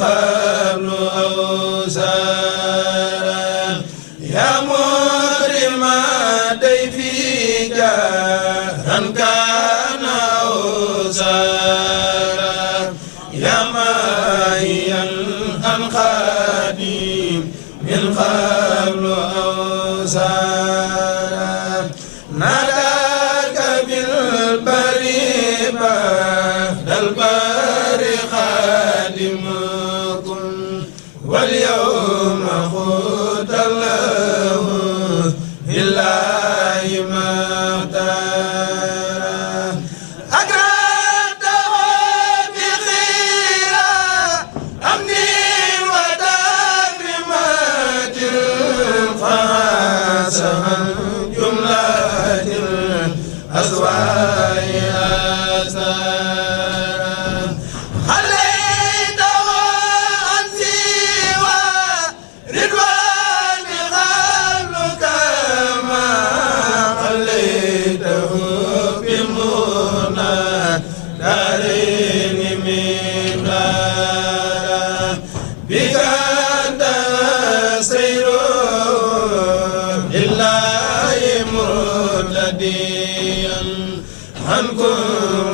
قبل أوزارا يا مكرم ضيفي جاهرا كان أوزارا يا ماهيا عن خادم من قبل أوزارا ناداك بالبر بعد البر خادمكم واليوم خذ له بالله مختارا أكرمته بخيرا أمن وتكريمات فحسها جملة الأزواج أسارا خليته عن سوى رضوان قبل كما خليته بمنى دارين مقدارا بك تسير لله مرتديا عنكم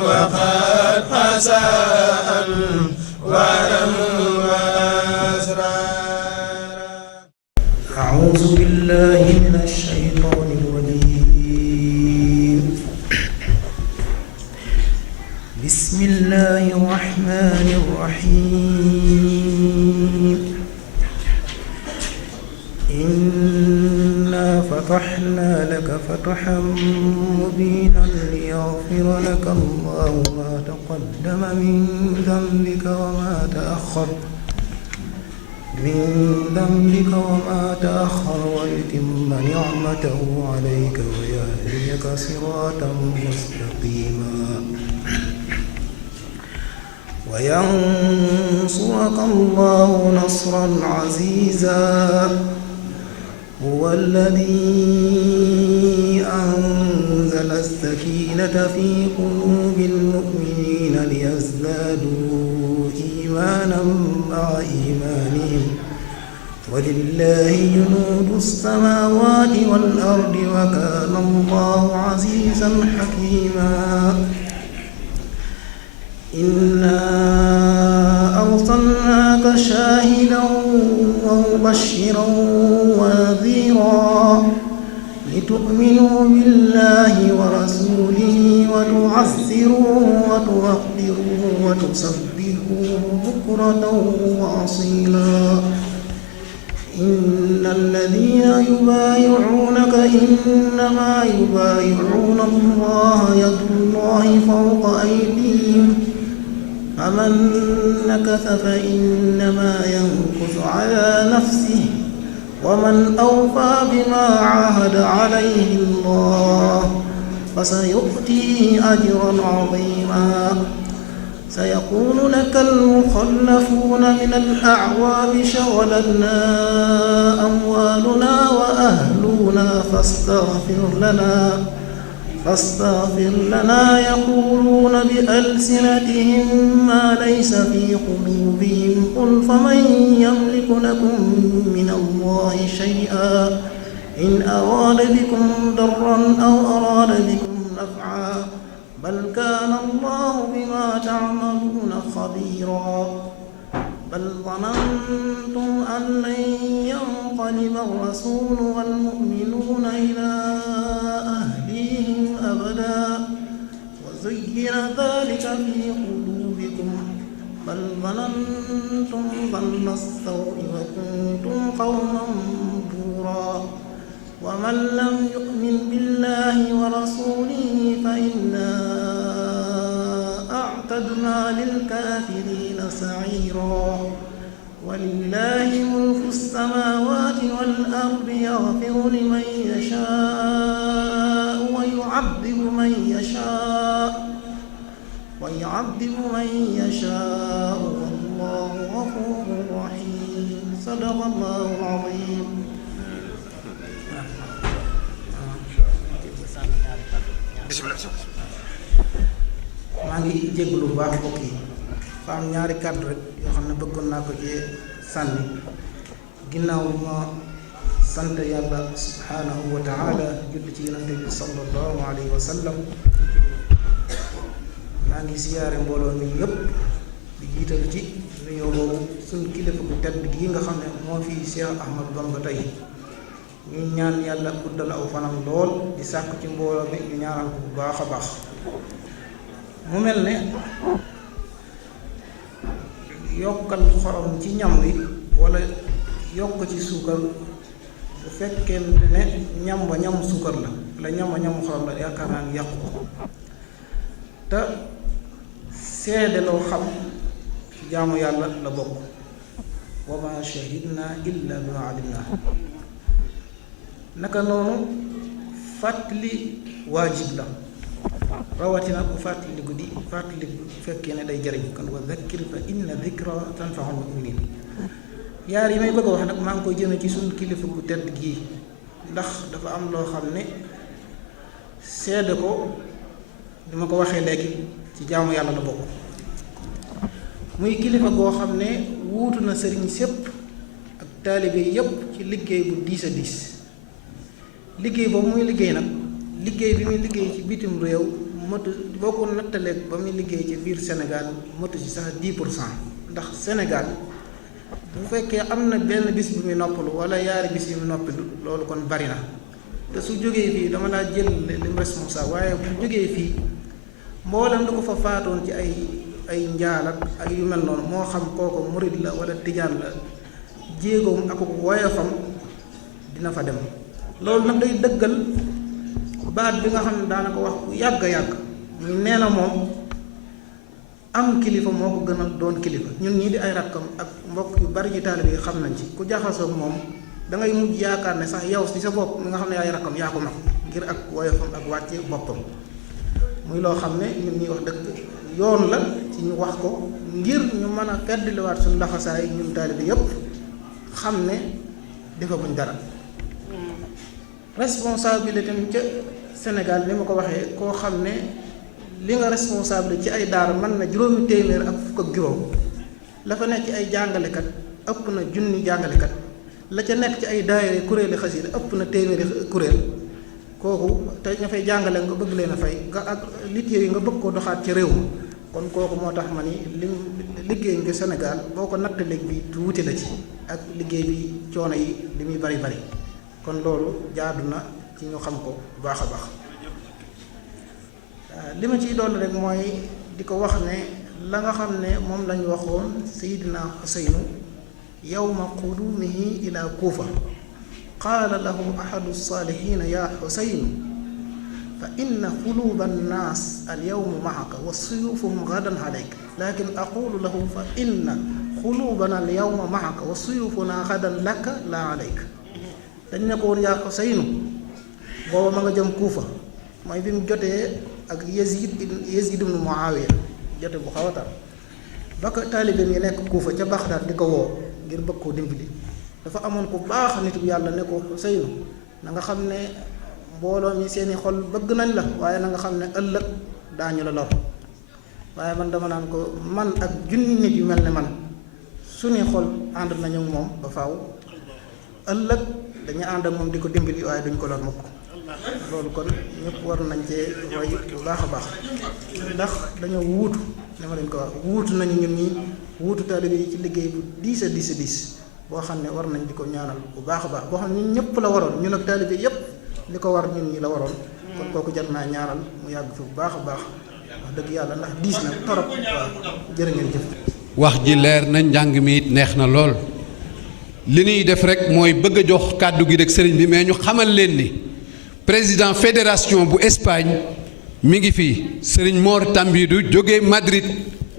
وقد حساء ورم وأسرارا. أعوذ بالله من الشيطان الرجيم. بسم الله الرحمن الرحيم. إنا فتحنا لك فتحا مبينا ليغفر لك الله ما تقدم من ذنبك وما تأخر ويتم نعمته عليك ويهديك صراطا مستقيما وينصرك الله نصرا عزيزا. هو الذي أنزل السكينة في قلوب المؤمنين ليزدادوا إيمانا مع إيمانهم ولله جنود السماوات والأرض وكان الله عزيزا حكيما. إنا أرسلناك شاهدا ومبشرا ونذيرا لتؤمنوا بالله ورسوله وتعزروه وتوقروه وتسبحوه بكرة وأصيلا. إن الذين يبايعونك إنما يبايعون الله يد الله فوق أيديهم فمن نكث فإنما ينكث على نفسه ومن أوفى بما عاهد عليه الله فسيؤتيه أجرا عظيما. سيقول لك المخلفون من الأعراب شغلتنا أموالنا وأهلنا فاستغفر لنا يقولون بألسنتهم ما ليس في قلوبهم قل فمن يملك لكم من الله شيئا إن أراد بكم ضرا أو أراد بكم نفعا بل كان الله بما تعملون خبيرا. بل ظننتم أن لن ينقلب الرسول والمؤمنون إلى أهليهم أبدا وزين ذلك في قلوبكم بل ظننتم ظن السوء وكنتم قوما بورا. ومن لم يؤمن بالله ورسوله فإنا أعتدنا للكافرين سعيرا. ولله ملك السماوات والأرض يغفر لمن يشاء ويعذب من يشاء والله غفور رحيم. صدق الله العظيم. maa ngi jégalu bu baax mbokk yi fa am ñaari kàddu rek yoo xam ne bëggoon naa ko ci sànni ginnaaw ma sant yàlla subhaanahu wa taala julli ci yonente bi sallallahu alayhi wa sallam. maa ngi siyaare mbooloo mi yëpp di jiital ci nuyoo boobu suñ kilifa bu tedd gi nga xam ne moo fi Cheikh Ahmad Bamba tey ñu ñaan yàlla guddal aw fanam lool di sàkk ci mbooloo mi ñu ñaanal ko bu baax a baax. mu mel ne yokkal xorom ci ñam wi wala yokk ci suukar bu fekkente ne ñam ba ñam suukar la wala ñam ba ñam xorom la yaakaar naa ni yàqu ko te seede loo xam ci jaamu yàlla la bokk. wa ma shahidna illa bima alimna. naka noonu fàttali waajib la rawatina ku fàttali guddi fàttali bu fekkee ne day jëriñ kon wa dhakkir fa inna dhikra tanfa'ul mu'minin. yaar yi may bëgg a wax nag maa ngi koy jëme ci suñu kilifa bu tedd gii ndax dafa am loo xam ne seede ko li ma ko waxee léegi ci jaamu yàlla la bokk. muy kilifa goo xam ne wuutu na sëriñ sépp ak taalibe yépp ci liggéey bu diis a diis. liggéey boobu muy liggéey nag liggéey bi muy liggéey ci bitim réew motu boo ko nattaleeg ba muy liggéey ci biir Sénégal motu ci sax 10%. ndax Sénégal bu fekkee am na benn bis bu muy noppalu wala yaari bis yu muy noppalu loolu kon bari na te su jógee fii dama laa jël lim responsable waaye bu jógee fii mboolem da ko fa faatoon ci ay njaal ak yu mel noonu moo xam kooko murid la wala tijaan la jéegoom ak woyofam dina fa dem. loolu nag day dëggal baat bi nga xam ne daanaka wax bu yàgg a yàgg muy nee na moom am kilifa moo ko gënal doon kilifa. ñun ñii di ay rakkam ak mbokk yu bari ci taalibe yi xam nañ ci ku jaxasoo moom da ngay mujj yaakaar ne sax yow ci sa bopp mi nga xam ne yaay rakkam yaa ko mag ngir ak woyofam ak wàcce boppam. muy loo xam ne ñun ñuy wax dëgg yoon la ci ñu wax ko ngir ñu mën a feddliwaat suñu laxasaay ñun taalibe yépp xam ne defaguñ dara. responsabilité tam ca Sénégal ni ma ko waxee koo xam ne li nga responsable ci ay daara mën na juróomi téeméer ak fukk ak juróom la fa nekk ci ay jàngalekat ëpp na junni jàngalekat la ca nekk ci ay daayira kuréeli xasida ëpp na téeméeri kuréel kooku te ña fay jàngale nga bëgg leen a fay nga ak liggéey yi nga bëgg ko doxaat ci réew mi kon kooku moo tax ma ni lim liggéey ngi Sénégal boo ko nattaleeg bi tuuti la ci ak liggéey bi coono yi li muy bari bari. kon loolu jaadu na ci ñu xam ko bu baax a baax. li ma ciy dolli rek mooy di ko wax ne la nga xam ne moom lañu waxoon Seydina Xuseynu yawma qudumihi ila Kuufa qaala lahu ahadu saalihiina yaa Xuseynu fa inna quluuba annaas alyawma maaka wa suyuufuhum gadan alayka lakin aqulu lahu fa inna quluubana alyawma maaka wa suyuufuna gadan laka laa alayka. dañ ne ko woon yaa Xuseynu booba ma nga jëm Kuufa mooy bi mu jotee ak Yazid ibnu Muawiya jote bu xaw a tar ba ko taalibeem yi nekk Kuufa ca Baxdaad di ko woo ngir bëgg koo dimbali dafa amoon ku baax nit bu yàlla ne ko Xuseynu na nga xam ne mbooloo mi seeni xol bëgg nañ la waaye na nga xam ne ëllëg daañu la lor waaye man dama naan ko man ak junni nit yu mel ne man suñuy xol ànd nañu moom ba faaw ëllëg dañu ànd ak moom di ko dimbali waaye duñ ko lor mukk. loolu kon ñëpp war nañ cee roy bu baax a baax ndax dañoo wuutu ni ma leen ko wax wuutu nañu ñun ñi wuutu taalibe yi ci liggéey bu diis a diis boo xam ne war nañ di ko ñaanal bu baax a baax boo xam ne ñun ñëpp la waroon ñun ak taalibe yëpp li ko war ñun ñi la waroon kon kooku jar naa ñaanal mu yàgg fi bu baax a baax wax dëgg yàlla ndax diis na torop waaw jërë ngeen jëf. wax ji leer na njàng mi it neex na lool li ñuy def rek mooy bëgg a jox kàddu gi rek sëriñ bi mais ñu xamal leen ni président fédération bu Espagne mi ngi fii sëriñ Mor Tambidou jóge Madrid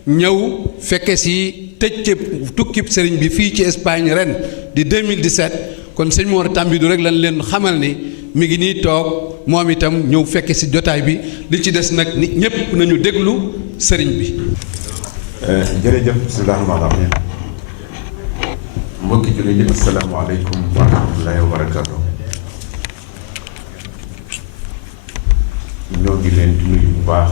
ñëw fekke si tëj tukkib sëriñ bi fii ci Espagne ren di 2017 kon sëriñ Mor Tambidou rek lañ leen xamal ni mi ngi nii toog moom itam ñëw fekke si jotaay bi li ci des nag nit ñépp nañu déglu sëriñ bi. jërëjëf bismillaahi rahmaani rahiim mbokki jullit yi asalaamaaleykum wa rahmatullaahi wa barakaatu. ñoo ngi leen di nuyu bu baax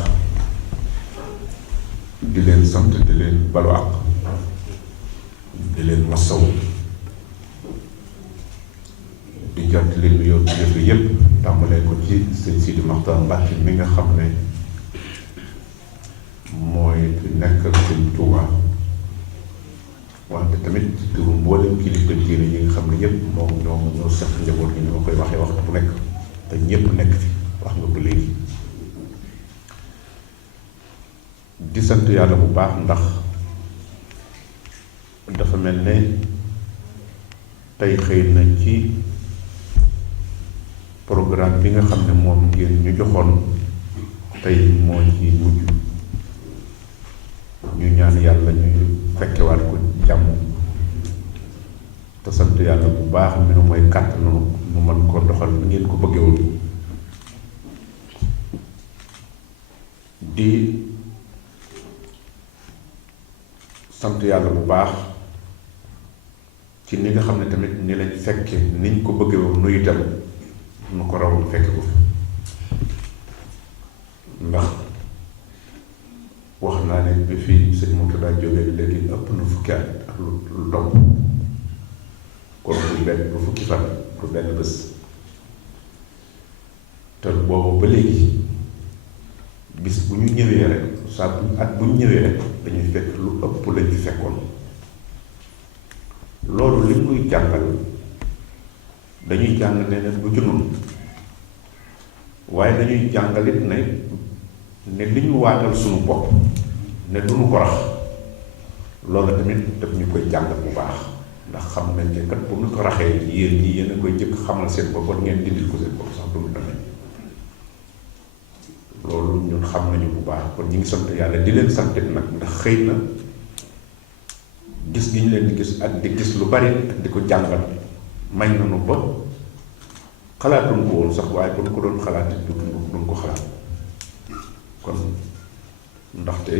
di leen sant di leen balu àq di leen masaw di jot leen nuyoo kilifa yépp tàmbalee ko ci sëñ Sidi Maxtaar Mbàkke mi nga xam ne mooy nekkal sëñ Tuubaa wante tamit ci turu mboolem kilifa diine yi nga xam ne yépp moom ñoo seq njaboot gi ni ma koy waxee waxtu bu nekk te ñépp nekk fi wax nga ko léegi di sant yàlla bu baax ndax dafa mel ne tey xëy na ci programme bi nga xam ne moom ngeen ñu joxoon tey moo ci mujj ñu ñaan yàlla ñu fekkewaat ko jàmm te sant yàlla bu baax mi nu mooy kàttanu nu mën koo doxal ni ngeen ko bëggewoon di sant yàlla bu baax ci ni nga xam ne tamit ni lañ fekke niñ ko bëggewoon nu itam nu ko rawoon fekke ko fi ndax wax naa ne bi fii sëñ Murtada jógee léegi ëpp na fukki at ak lu topp kon du fukki fan du benn bés te boobu ba léegi bis bu ñu ñëwee rek saa bu at bu ñu ñëwee rek dañuy fekk lu ëpp lañ fi fekkoon loolu li muy jàngal dañuy jàng ne bu ci noonu waaye dañuy jàngalit ne li ñu waatal suñu bopp ne duñu ko rax loolu tamit daf ñu koy jàngal bu baax ndax xam nañ ne kat bu ñu ko raxee yéen ñi yéen a koy jëkk xamal seen bopp ba ngeen dindil ko seen bopp sax duñu demee loolu ñun xam nañu bu baax kon ñu ngi sant yàlla di leen sant nag ndax xëy na gis gi ñu leen di gis ak di gis lu bari ak di ko jàngal may nañu ba xalaatuñ ko woon sax waaye bu ñu ko doon xalaat it duñ ko xalaat kon ndaxte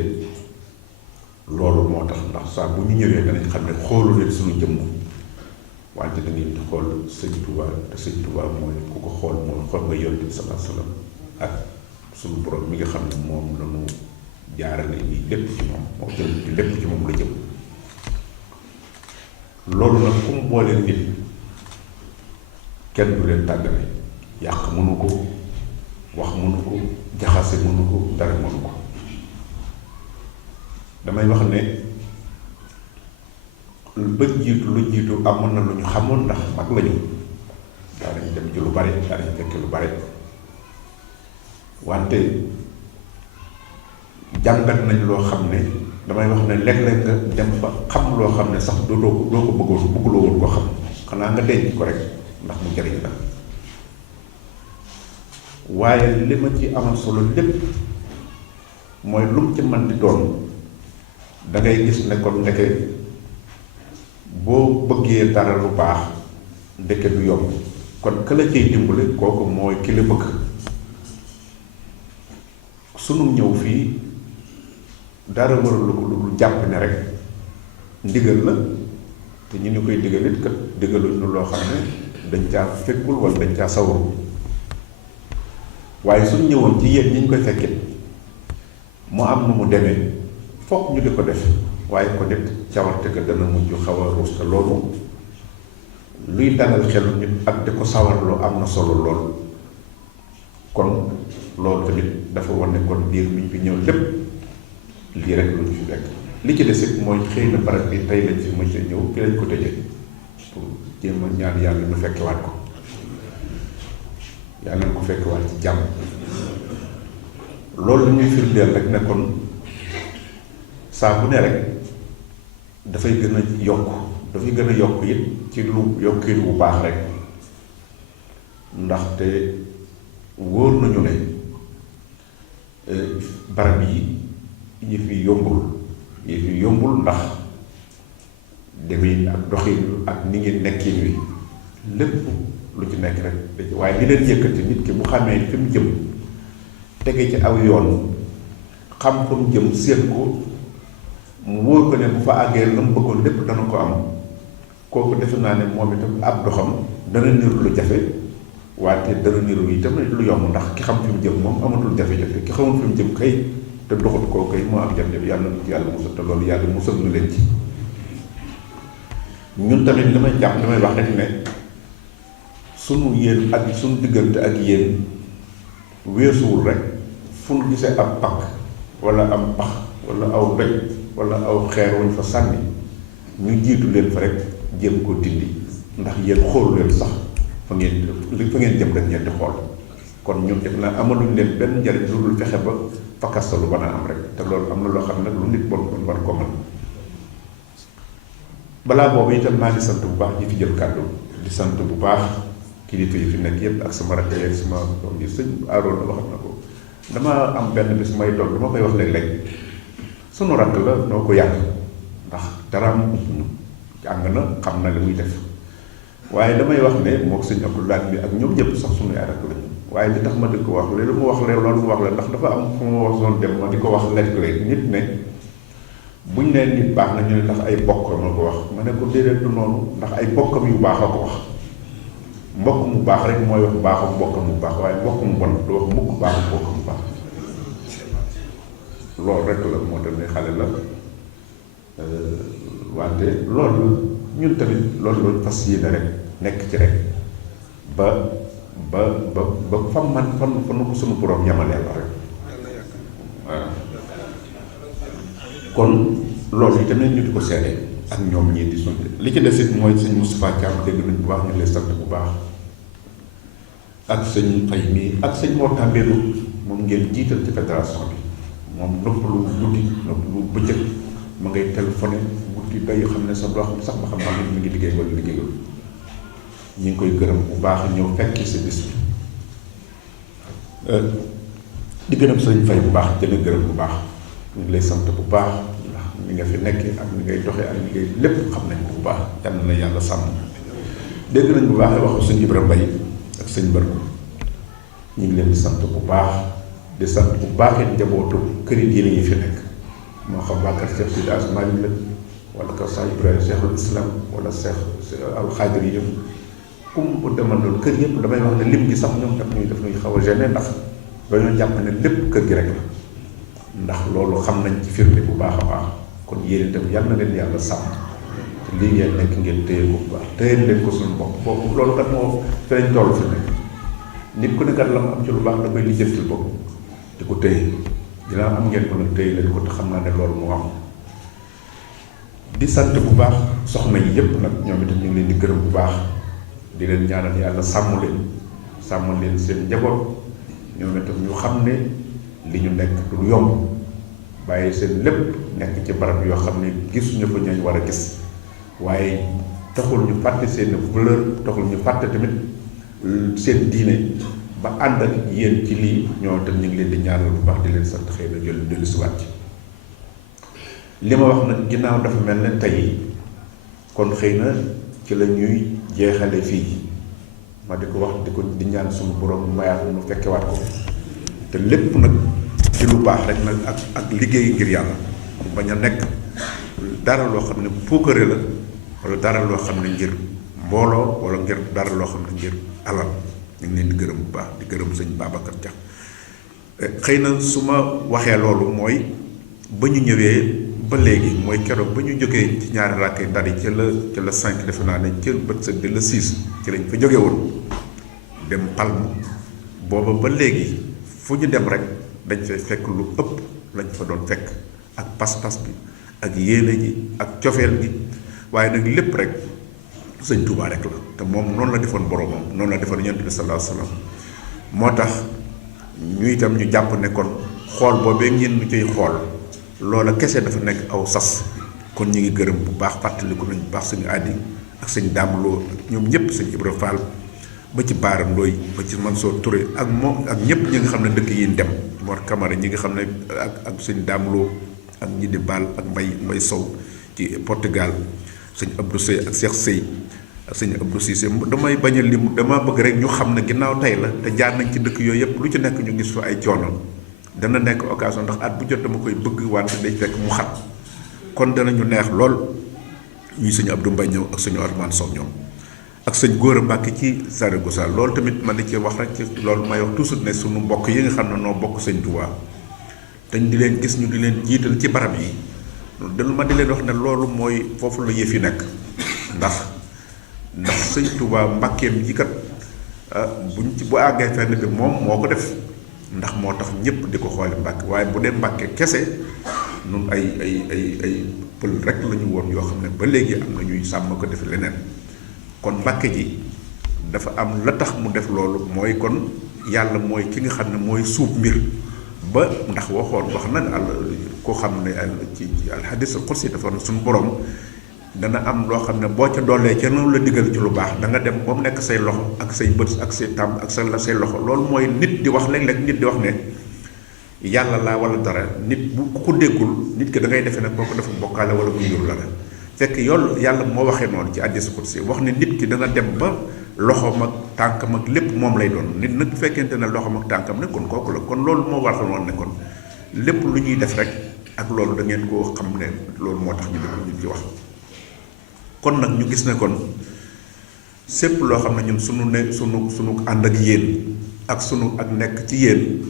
loolu moo tax ndax saa bu ñu ñëwee danañ xam ne xoolu leen suñu jëmm wante da ngeen di xool sëñ Tuubaa te sëñ Tuubaa mooy ku ko xool mooy xool nga Yonent bi sallallahu alayhi wa sallam ak suñu borom mi nga xam ne moom la ñu jaarale yi lépp ci moom moo jëm ci lépp ci moom la jëm loolu nag ku mu boole nit kenn du leen tàggale yàq mënu ko wax mënu ko jaxase mënu ko dara mënu ko damay wax ne ba lu jiitu amoon na lu ñu xamoon ndax mag lañu daanañ dem ci lu bare daanañ fekk lu bare wante jàngat nañ loo xam ne damay wax ne léeg-léeg nga dem ba xam loo xam ne sax doo ko bëgguloo woon ko xam xanaa nga denc ko rek ndax mu jariñ la waaye li ma ci amal solo lépp mooy lu mu ci mën di doon dangay gis ne kon ndeke boo bëggee dara lu baax ndeke du yomb kon ka la ciy dimbale kooku mooy ki la bëgg sunu ñëw fii dara waral ko lu jàpp ne rek ndigal la te ñu ni koy digalit kat digaluñ nu loo xam ne dañ caa fekkul wala dañ caa sawaru waaye suñ ñëwoon ci yéen ñi ñu koy fekkit mu am nu mu demee fokk ñu di ko def waaye ko nit cawarte ga dana mujj xaw a ruus te loolu luy dalal xelu nit ak di ko sawarloo am na solo lool kon loolu tamit dafa wane kon biir bi ñu fi ñëw lépp lii rek lu ñu fi fekk li ci desit mooy xëy na barab bi tey lañ fi mujj ñëw ki lañ ko tëjee pour jéem a ñaan yàlla ñu fekkewaat ko yàlla na ko fekkewaat ci jàmm loolu la ñuy firndeel rek ne kon saa bu ne rek dafay gën a yokk it ci lu yokkin bu baax rek ndaxte wóor nañu ne barab yi yi fi yombul ndax demin ak doxin ak ni ngeen nekkin wi lépp lu ci nekk rek waaye li leen yëkkati nit ki bu xamee fi mu jëm tege ci aw yoon xam fa mu jëm séen ko mu wóor ko ne bu fa àggee la mu bëggoon lépp dana ko am kooku defe naa ne moom itam ab doxam dana niru lu jafe wante dana niru itam lu yomb ndax ki xam fi mu jëm moom amatul jafe-jafe ki xamul fi mu jëm kay te doxut koo koy moo am jafe-jafe yàlla na ci yàlla musal te loolu yàlla musal na leen ci. ñun tamit li may wax rek ne sunu yéen ak sunu diggante ak yéen weesuwul rek fu nu gisee ab pakk wala am pax wala aw doj wala aw xeer wuñ fa sànni ñu jiitu leen fa rek jéem ko dindi ndax yéen xoolu leen sax fa ngeen jëm rek ngeen di xool kon ñun def naa amaluñ leen benn njariñ lu dul fexe ba fakkastalu ba naa am rek te loolu am na loo xam ne lu nit bon war ko mën. balaa boobu itam maa ngi sant bu baax ñi fi jël kàddu di sant bu baax kilifa yi fi nekk yépp ak sama rakk yeeg sama doom yi sëñ Aaroon wax na ko dama am benn bis may toog dama koy wax léeg-léeg sunu rakk la noo ko yàgg ndax daraam ñu jàng na xam na li muy def waaye damay wax ne moom sëñ Abdoulaye bi ak ñoom ñëpp sax sunu ay rakk lañu waaye li tax ma di ko wax léegi lu mu wax lee loolu mu wax la ndax dafa am fu ma wax doon dem ma di ko wax léeg-léeg nit ne buñ nee nit baax na ñu ne ndax ay bokkam la ko wax ma ne ko déedéet du noonu ndax ay bokkam yu baax a ko wax mbokk mu baax rek mooy wax baaxu mbokkam mu baax waaye mbokk mu bon du wax mukk baaxu mbokk mu baax loolu rek la moo tax ne xale la wante loolu la ñun tamit loolu lañ fas yéene rek nekk ci rek ba fan nu ko sunu borom yamaleel la rek waaw kon loolu yi tamit ñu di ko seede ak ñoom ñii di sonte li ci des it mooy sëñ Moustapha Thiam dégg nañ bu baax ñu lay sant bu baax ak sëñ Fay mii ak sëñ Mor Tambédou moom ngeen jiital ci fédération bi moom noppalu guddi noppalu bëccëg ma ngay téléphoné guddi day xam ne sa doo xam sax ba xam naa mi ngi liggéey wala liggéeyul ñu ngi koy gërëm bu baax ñëw fekki sa bis bi di gërëm sëñ Fay bu baax jële gërëm bu baax ñu ngi lay sant bu baax ndax ni nga fi nekkee ak ni ngay doxee ak ni ngay lépp xam nañ bu baax yal na yàlla sàmm dégg nañ bu baax waxu sëñ Ibra Mbay ak sëñ Barko ñu ngi leen di sant bu baax di sant bu baaxee njabootu këri diine yi fi nekk moo xam waa kër Cheikh Sidi Asmaani la wala kër Cheikh Ibrahima Cheikhul Islam wala Cheikh al Xaadir yi yëpp kum bu demal loolu kër yëpp damay wax ne lim gi sax ñoom daf ñuy xaw a gêné ndax dañoo jàpp ne lépp kër gi rek la ndax loolu xam nañ ci firnde bu baax a baax kon yéen itam yal na leen yàlla sàmm te lii ngeen nekk ngeen téye ko bu baax téye leen ko suñu bopp boobu loolu kat moo fi lañ toll fi nekk nit ku nekkat la mu am ci lu baax da koy lijjantil bopp di ko téye dinaa am ngeen ko nag téye leen ko te xam naa ne loolu moo am di sant bu baax soxna yi yépp nag ñoom itam ñu ngi leen di gërëm bu baax di leen ñaanal yàlla sàmm leen seen njaboot ñoom itam ñu xam ne li ñu nekk du yomb bàyyi seen lépp nekk ci barab yoo xam ne gisuñu fa ñañ war a gis waaye taxul ñu fàtte seen valeur taxul ñu fàtte tamit seen diine ba ànd ak yéen ci lii ñoo itam ñu ngi leen di ñaanal bu baax di leen sant xëy na jël dellu si waat ci li ma wax nag ginnaaw dafa mel ne tey kon xëy na ci la ñuy jeexale fii ma di ko wax di ñaan suñu borom mayaat nu fekkewaat ko te lépp nag ci lu baax rek nag ak liggéey ngir yàlla bañ a nekk dara loo xam ne puukare la wala dara loo xam ne ngir mbooloo wala ngir dara loo xam ne ngir alal ñu ngi leen di gërëm bu baax di gërëm sëñ Babacar Dia xëy na su ma waxee loolu mooy ba ñu ñëwee ba léegi mooy keroog ba ñu jógee ci ñaari rakkay ndar yi ca la 5 defe naa ne ca bët sëg de la 6 ci lañ fa jóge woon dem Palma booba ba léegi fu ñu dem rek dañ fay fekk lu ëpp lañ fa doon fekk ak pas-pas bi ak yéene ji ak cofeel gi waaye nag lépp rek sëñ Tuubaa rek la te moom noonu la defoon boromam noonu la defoon Yonent bi sallallahu alayhi wa sallam moo tax ñu itam ñu jàpp ne kon xool boobee ngeen ñu ciy xool loola kese dafa nekk aw sas kon ñu ngi gërëm bu baax fàttaliku nañ bu baax suñu àddi ak sëñ Daamloo ñoom ñëpp sëñ Ibra Fall ba ci Baaram Looy ba ci Mansour Touré ak moom ak ñëpp ñi nga xam ne dëkk yi dem Mor Camara ñi nga xam ne ak sëñ Daamloo ak ñi di Baal ak Mbay Sow ci Portugal sëñ Abdou Sey ak Cheikh Sey ak sëñ Abdou Cissé damay bañ a lim dama bëgg rek ñu xam ne ginnaaw tey la te jaar nañ ci dëkk yooyu yëpp lu ci nekk ñu gis fa ay coono dana nekk occasion ndax at bu jot dama koy bëgg wante day fekk mu xat kon danañu neex lool ñuy sëñ Abdou Mbaye ñëw ak sëñ Ousmane Sow ñoom ak sëñ Góora Mbàkke ci Saragossa loolu tamit man di ci wax rek ci loolu may wax toujours ne suñu mbokk yi nga xam ne noo bokk sëñ Tuubaa dañ di leen gis ñu di leen jiital ci barab yi dalu ma di leen wax ne loolu mooy foofu la yëf yi nekk ndax sëñ Tuubaa mbàkkeem ji kat buñ ci bu àggee fenn bi moom moo ko def ndax moo tax ñëpp di ko xoole Mbàkke waaye bu dee Mbàkke kese nun ay pël rek la ñu woon yoo xam ne ba léegi am na ñuy sàmm ko def leneen kon Mbàkke ji dafa am la tax mu def loolu mooy kon yàlla mooy ki nga xam ne mooy suub mbir ba ndax waxoon wax na koo xam ne ci alxadis xursi dafa ne suñu borom dana am loo xam ne boo ca doolee ca noonu la digal ci lu baax da nga dem ba mu nekk say loxo ak say bët ak say tàmb ak say loxo loolu mooy nit di wax léeg-léeg nit di wax ne yàlla laa wala dara nit bu ko déggul nit ki da ngay defee ne kooku dafa bokkaale wala muy jur la fekk yoolu yàlla moo waxee noonu ci hadiis qudsi wax ne nit ki dana dem ba loxoom ak tànkam ak lépp moom lay doon nit nag bu fekkente ne loxoom ak tànkam ne kon kooku la kon loolu moo waral woon ne kon lépp lu ñuy def rek ak loolu da ngeen koo xam ne loolu moo tax ñu def ñu ci wax kon nag ñu gis ne kon sépp loo xam ne ñun sunu ànd ak yéen ak sunu ak nekk ci yéen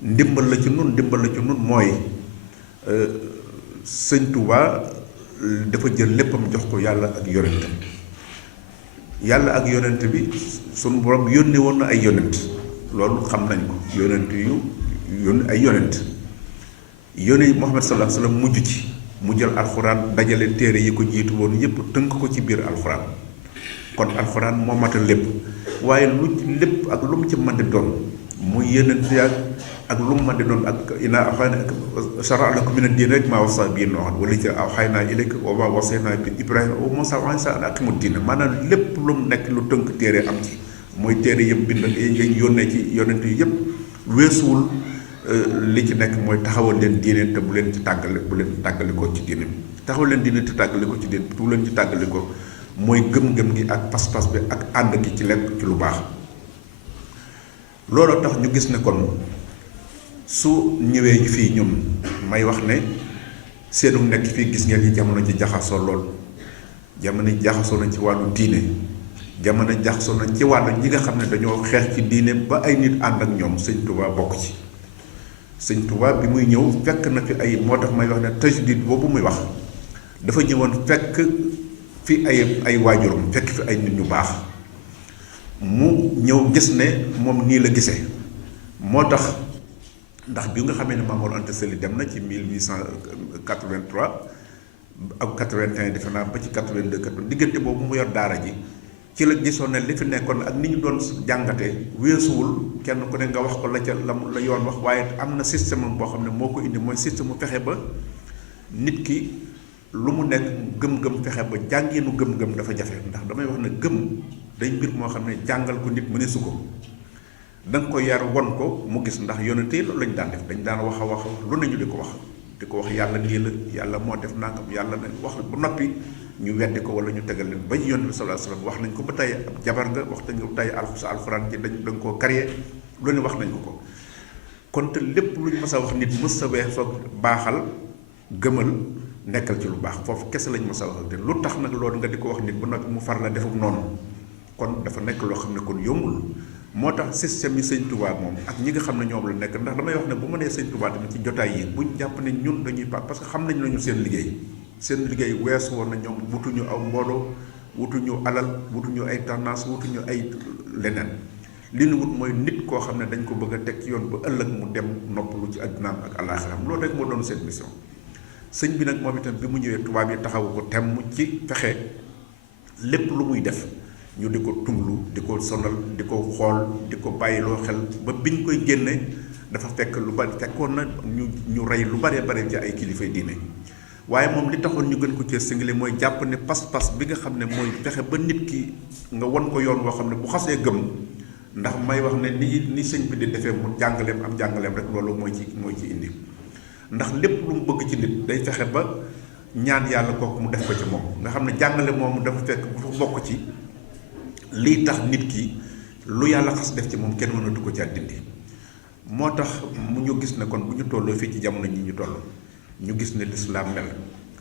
ndimbal la ci nun mooy sëñ Tuubaa dafa jël léppam jox ko yàlla ak yonent yàlla ak yonent bi sunu borom yónni woon na ay yonent loolu xam nañ ko yonent yu yónni ay yonent yónni Muhammad sallallahu alayhi wasallam mujj ci mu jël alxuraan dajale téere yi ko jiitu woon yépp tënk ko ci biir alxuraan kon alxuraan moo matal lépp waaye lu lépp ak lu mu ci mën di doon muy yonent ak lu mu mën di doon ak inaa awxayna shara'a lakum mina diini rek maa wasaa bihi Nuuhan wallazii awxaynaa ilayka wa maa wasaynaa bi Ibrahima wa Muusaa wa Iisaa an aqiimu diina maanaam lépp lu mu nekk lu tënk téere am ci mooy téere yëpp bind yañ yónnee ci yonent yi yëpp weesuwul li ci nekk mooy taxawal leen diine te bu leen ci tàggale ko ci diine taxawal leen diine te tàggale ko ci diine bu leen ci tàggale ko mooy gëm-gëm gi ak pas-pas bi ak ànd gi ci lekk ci lu baax loolu tax ñu gis ne kon su ñëwee fii ñun may wax ne seenu nekk fii gis ngeen yi jamono ji jaxasoo lool jamono ji jaxasoo nañ ci wàllu diine jamono jaxasoo nañ ci wàllu ñi nga xam ne dañoo xeex ci diine ba ay nit ànd ak ñoom sëñ Tuubaa bokk ci sëñ Tuubaa bi muy ñëw fekk na fi ay moo tax may wax ne tajdid boobu muy wax dafa ñëwoon fekk fi ay waajuram fekk fi ay nit ñu baax mu ñëw gis ne moom nii la gisee moo tax ndax bi nga xamee ne Maam Mor Anta Sali dem na ci 1883 ak 81 defe naa ba ci 82 diggante boobu mu yor daara ji ci la gisoon ne li fi nekkoon ak ni ñu doon jàngate weesuwul kenn ku ne nga wax ko la ca la yoon wax waaye am na système boo xam ne moo ko indi mooy système mu fexe ba nit ki lu mu nekk gëm-gëm fexe ba jàngeenu gëm-gëm dafa jafe ndax damay wax ne gëm day mbir moo xam ne jàngal ko nit mëneesu ko da nga ko yar won ko mu gis ndax yonent yi loolu lañu daan def dañ daan wax a wax lu ne ñu di ko wax yàlla nii la yàlla moo def nangam yàlla na wax ba noppi ñu weddi ko wala ñu tegal leen ba yonent bi sallallahu alayhi wasallam wax nañ ko ba tey ab jabar nga wax nañ ko ba tey sa alxuraan ci da nga koo créé lu ne wax nañ ko kon te lépp lu ñu mës a wax nit mës sa weesoo baaxal gëmal nekkal ci lu baax foofu kese lañ mës a wax te lu tax nag loolu nga di ko wax nit ba noppi mu far la defuk noonu kon dafa nekk loo xam ne kon yombul moo tax système yi sëñ Tuubaa moom ak ñi nga xam ne ñoom la nekk ndax damay wax ne bu ma nee sëñ Tuubaa tamit ci jotaay yi buñ jàpp ne ñun dañuy parce que xam nañ nañu seen liggéey weesu woon na ñoom wutuñu aw mbooloo wutuñu alal wutuñu ay tendance wutuñu ay leneen li ñu wut mooy nit koo xam ne dañ ko bëgg a teg ci yoon ba ëllëg mu dem noppalu ci àddinaam ak àllaaxiram loolu rek moo doon seen mission sëñ bi nag moom itam bi mu ñëwee tubaab yi taxawu ko temm ci fexe lépp lu muy def ñu di ko tunglu di ko sonal di ko xool di ko bàyyiloo xel ba biñ koy génne dafa fekk lu bari fekkoon na ñu rey lu baree bare ci ay kilifay diine waaye moom li taxoon ñu gën ko cee singale mooy jàpp ne pas-pas bi nga xam ne mooy fexe ba nit ki nga won ko yoon woo xam ne bu xasee gëm ndax may wax ne ni sëñ bi di defee mu jàngaleem am jàngaleem rek loolu mooy ci indi ndax lépp lu mu bëgg ci nit day fexe ba ñaan yàlla kooku mu def ko ci moom nga xam ne jàngale moomu dafa fekk bu fa bokk ci lii tax nit ki lu yàlla xas def ci moom kenn mënatu ko ci dindi moo tax mu ñu gis ne kon bu ñu tolloo fii ci jamono ñi ñu toll ñu gis ne lislaam mel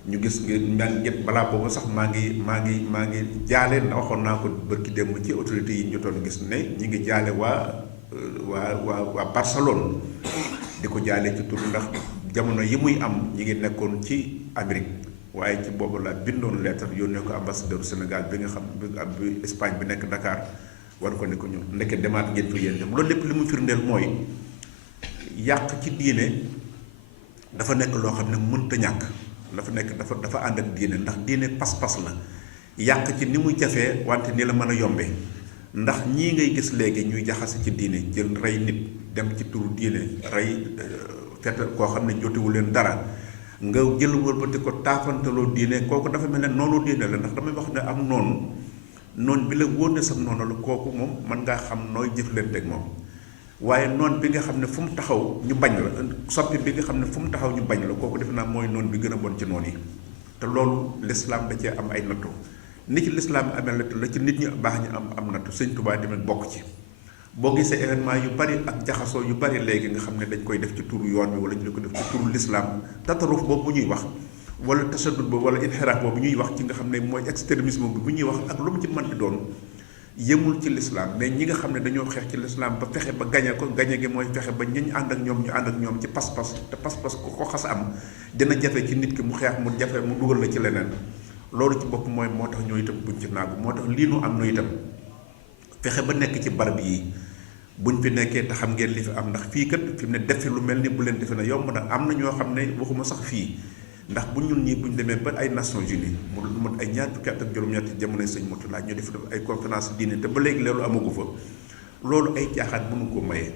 ñu gis ngeen balaa boobu sax maa ngi jaale na waxoon naa ko bërki démb ci autorités yi ñu jotoon gis ne ñi ngi jaale waa Barcelone di ko jaale ci tur ndax jamono yi muy am ñi ngi nekkoon ci Amérique waaye ci boobu la bindoon lettre yónnee ko ambassadeur Sénégal bi nga xam bi Espagne bi nekk Dakar war ko ne ko ñu ndeke demaat ngeen fi yéen dem loolu lépp li mu firndeel mooy yàq ci diine dafa nekk loo xam ne mënta ñàkk dafa nekk dafa ànd ak diine ndax diine pas-pas la yàq ci ni muy jafee wante ni la mën a yombee ndax ñii ngay gis léegi ñuy jaxase ci diine jël rey nit dem ci turu diine rey fet koo xam ne jotewu leen dara nga jël wëlbati ko taafantaloo diine kooku dafa mel ne noonu diine la ndax damay wax ne am noonu bi la wóor ne sam noonu la kooku moom mën ngaa xam nooy jëflanteeg moom waaye noon bi nga xam ne fu mu taxaw ñu bañ la soppi bi nga xam ne fu mu taxaw ñu bañ la kooku defe naa mooy noon bi gën a bon ci noon yi te loolu lislaam da cee am ay nattu ni ci lislaam amee nattu la ci nit ñi baax ñu am nattu sëñ Tuubaa tamit bokk ci boo gisee événement yu bari ak jaxasoo yu bari léegi nga xam ne dañ koy def ci turu yoon bi wala ñu ko def ci turu lislaam tataruf boobu ñuy wax wala tasaddud boobu wala inxiraaf boobu ñuy wax ci nga xam ne mooy extrémisme bi bu ñuy wax ak lu mu ci mën di doon yëmul ci lislaam mais ñi nga xam ne dañoo xeex ci lislaam ba fexe ba gañe ko gañe gi mooy fexe ba ñi ñu ànd ak ñoom ñu ànd ak ñoom ci pas-pas te pas-pas ku ko xas am dina jafe ci nit ki mu xeex mu jafe mu dugal la ci leneen loolu ci bopp mooy moo tax ñoo itam buñ ci naagu moo tax lii nu am nu itam fexe ba nekk ci barab yi buñ fi nekkee te xam ngeen li fi am ndax fii kat fi mu ne def fi lu mel ni bu leen defe na yomb na am na ñoo xam ne waxuma sax fii ndax bu ñun ñii buñ demee ba ay Nations Unies mu mën ay ñaar fukki at ak juróom-ñetti jamonoy sëñ Mourtala ñu def ay conférence diine te ba léegi loolu amagu fa loolu ay caaxaan mënu ko maye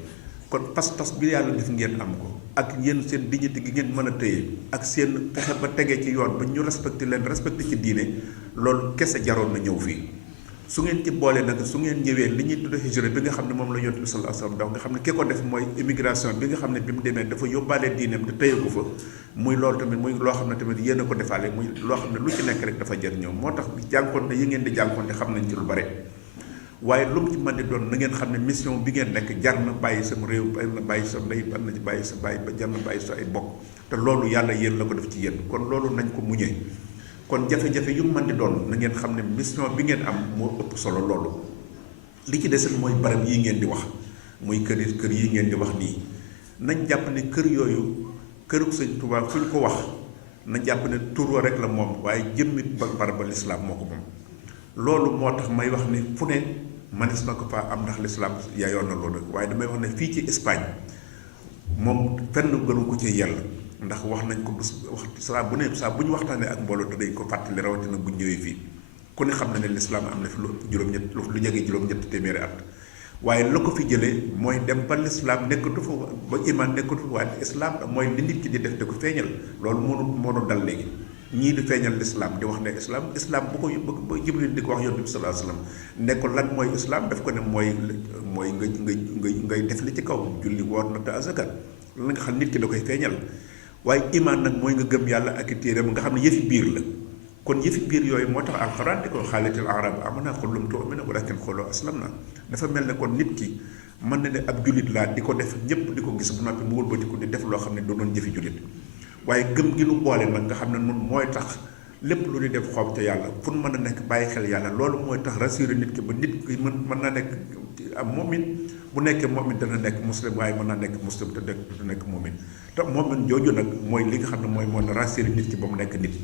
kon pas-pas bi yàlla def ngeen am ko ak yéen seen dignité gi ngeen mën a téye ak seen fexe ba tegee ci yoon ba ñu respecté leen respecté ci diine loolu kese jaroon na ñëw fii su ngeen ci boolee nag su ngeen ñëwee li ñuy tudde hijra bi nga xam ne moom la yonent bi sallallahu alayhi wasallam daw nga xam ne ki ko def mooy immigration bi nga xam ne bi mu demee dafa yóbbaale diineem te téye ko fa muy loolu tamit muy loo xam ne tamit yéen a ko defaale muy loo xam ne lu ci nekk rek dafa jar ñëw moo tax jànkonte yi ngeen di jànkonte xam nañ ci lu bare waaye lu mu ci mën di doon na ngeen xam ne mission bi ngeen nekk jar na bàyyi sam réew jar na bàyyi sa ndey jar na bàyyi sa bàyyi ba jar na bàyyi sa ay bokk te loolu yàlla yéen la ko def ci yéen kon loolu nañ ko muñee kon jafe-jafe yu mën di doon na ngeen xam ne mission bi ngeen am moo ëpp solo loolu li ci desit mooy barab yi ngeen di wax muy kër yi ngeen di wax nii nañ jàpp ne kër yooyu këru sëñ Tuubaa fu ñu ko wax na jàpp ne tur rek la moom waaye jëmmit ba barab ba lislaam moo ko moom loolu moo tax may wax ne fu ne manis na ko faa am ndax lislaam yaayoon na loolu waaye damay wax ne fii ci Espagne moom fenn gënu ko ci yàlla ndax wax nañ ko wax saa bu ñu waxtaanee ak mbooloo te dañ ko fàttali rawatina bu ñëwee fii ku ne xam na ne lislaam am na fi lu juróom-ñett lu jege juróom-ñett téeméeri at waaye la ko fi jëlee mooy dem ba lislaam nekkatu fa ba iman nekkatu fa waaye islaam mooy li nit ki di def te ko feeñal loolu moo nu dal léegi ñii di feeñal lislaam di wax ne islaam bu ko ba Jibril di ko wax yonent bi sallallahu alayhi wasallam ne ko lan mooy islaam daf ko ne mooy ngay def li ci kaw julli woor na te azaka la nga xam nit ki da koy feeñal waaye imaan nag mooy nga gëm yàlla ak i téeram nga xam ne yëfi biir la kon yëfi biir yooyu moo tax alxuraan di ko xaalatil arab amanaa qul lam tu'minu walakin qulu aslamna dafa mel ne kon nit ki mën na ne ab jullit laa di ko def ñëpp di ko gis bu noppi mu wëlbatiku di def loo xam ne du doon jëfi jullit waaye gëm gi nu boole nag nga xam ne nun mooy tax lépp lu di def xoob te yàlla fu mën a nekk bàyyi xel yàlla loolu mooy tax rassurer nit ki ba nit ki mën na nekk am mu'min bu nekkee mu'min dana nekk muslim waaye mën naa nekk muslim te du nekk mu'min te mu'min jooju nag mooy li nga xam ne mooy mën a rassurer nit ki ba mu nekk nit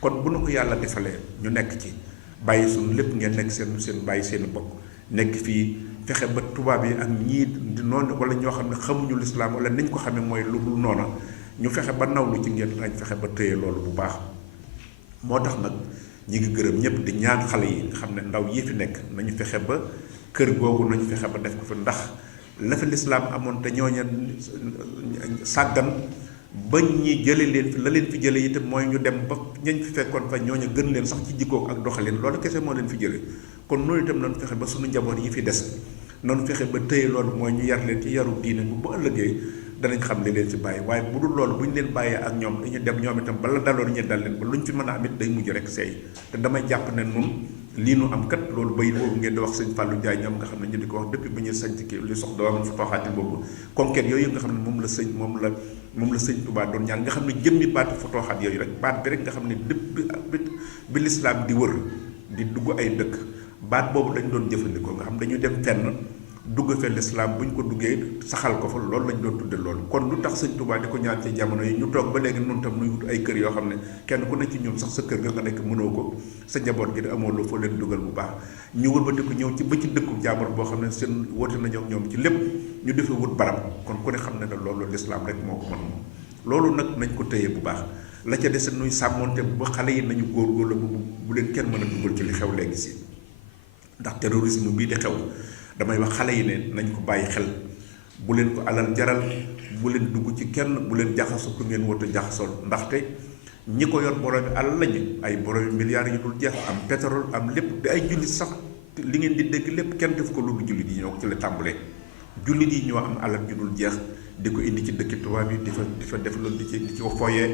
kon bu nu ko yàlla defalee ñu nekk ci bàyyi suñu lépp ngeen nekk seen bàyyi seen bokk nekk fii fexe ba tubaab yi ak ñii di noonu wala ñoo xam ne xamuñu lislaam wala niñ ko xamee mooy lu dul noona ñu fexe ba nawlu ci ngeen nañ fexe ba téye loolu bu baax moo tax nag ñi ngi gërëm ñëpp di ñaan xale yi nga xam ne ndaw yi fi nekk nañu fexe ba kër googu nañu fexe ba def ko fi ndax la fi lislaam amoon te ñooña sàggan ba ñi jële leen fi la leen fi jële itam mooy ñu dem ba ñañ fi fekkoon fa ñooña gën leen sax ci jikkook ak doxalin loolu kese moo leen fi jële kon noonu itam nañu fexe ba suñu njaboot yi fi des noonu fexe ba téye loolu mooy ñu yar leen ci yaru diine bu ëllëgee danañ xam li leen ci bàyyi waaye bu dul loolu bu ñu leen bàyyee ak ñoom dañu dem ñoom itam bala daloon ñu dal leen ba luñ fi mën a am it day mujj rek seey te damay jàpp ne nun lii nu am kat loolu bay boobu ngeen di wax sëñ Fallou Ndiaye ñoom nga xam ne ñu di ko wax depuis ba ñuy sañc kii li sox doon fa tooxaati boobu conquête yooyu nga xam ne moom la sëñ Touba doon ñaan nga xam ne jëmmi baati fa tooxaat yooyu rek baat bi rek nga xam ne depuis bi lislaam di wër di dugg ay dëkk baat boobu dañ doon jëfandikoo nga xam dañu dem fenn dugg fe lislaam bu ñu ko duggee saxal ko fa loolu lañ doon tudde loolu. kon lu tax sëñ Tuubaa di ko ñaan ci jamono yi ñu toog ba léegi nun tam nuy wut ay kër yoo xam ne kenn ku ne ci ñun sax sa kër ga nga nekk mënoo ko sa njaboot gi di amoo loo foo leen dugal bu baax ñu wëlbati ko ñëw ci ba ci dëkku jàmbur boo xam ne seen woote nañoo ñoom ci lépp ñu defee wut barab kon ku ne xam ne ne loolu lislaam rek moo ko mën moom loolu nag nañ ko téye bu baax la ca des nuy sàmmonte ba xale yi nañu góorgóorlu bu leen kenn mën a dugal ci li xew léegi si ndax terrorisme bii di xew damay wax xale yi ne nañ ko bàyyi xel bu leen ko alal jaral bu leen dugg ci kenn bu leen jaxasoo ku ngeen wut a jaxasool ndaxte ñi ko yor boroomi alal lañu ay boroomi milliards yu dul jeex am pétrole am lépp di ay jullit sax li ngeen di dégg lépp kenn def ko lu dul jullit yi ñoo ko ci la tàmbalee jullit yi ñoo am alal ju dul jeex di ko indi ci dëkki tubaab yi di fa def loolu di ci ko foyee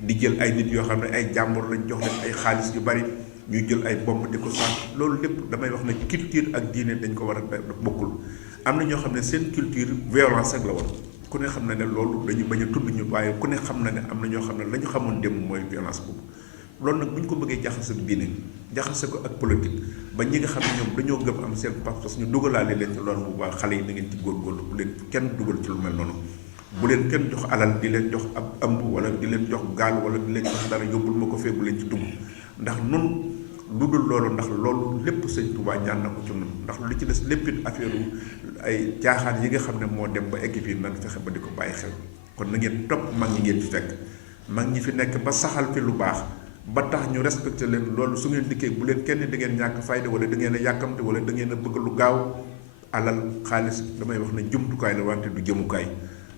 di jël ay nit yoo xam ne ay jàmbur lañ jox leen ay xaalis yu bari ñuy jël ay bomb di ko sànq loolu lépp damay wax ne culture ak diine dañ ko war a bokkul am na ñoo xam ne seen culture violence rek la woon ku ne xam na ne loolu dañu bañ a tudd ñu waaye ku ne xam na ne am na ñoo xam ne la ñu xamoon démb mooy violence boobu loolu nag bu ñu ko bëggee jaxase ak diine jaxase ko ak politique ba ñi nga xam ne ñoom dañoo gëm am seen pas-pas ñu dugalaale leen ci loolu bu baax xale yi na ngeen ci góorgóorlu bu leen kenn dugal ci lu mel noonu bu leen kenn jox alal di leen jox ab ëmb wala di leen jox gaal wala di leen jox dara yóbbul ma ko fee bu leen ci dugg ndax nun lu dul loolu ndax loolu lépp sëñ Tuubaa ñaan na ko ci nun ndax lu ci des lépp it affaire ay caaxaan yi nga xam ne moo dem ba egg fii nan fexe ba di ko bàyyi xel kon na ngeen topp mag ñi ngeen fi fekk mag ñi fi nekk ba saxal fi lu baax ba tax ñu respecté leen loolu su ngeen dikkee bu leen kenn da ngeen ñàkk fayda wala da ngeen a yàkkamte wala da ngeen a bëgg lu gaaw alal xaalis damay wax ne jumtukaay la wante du jëmukaay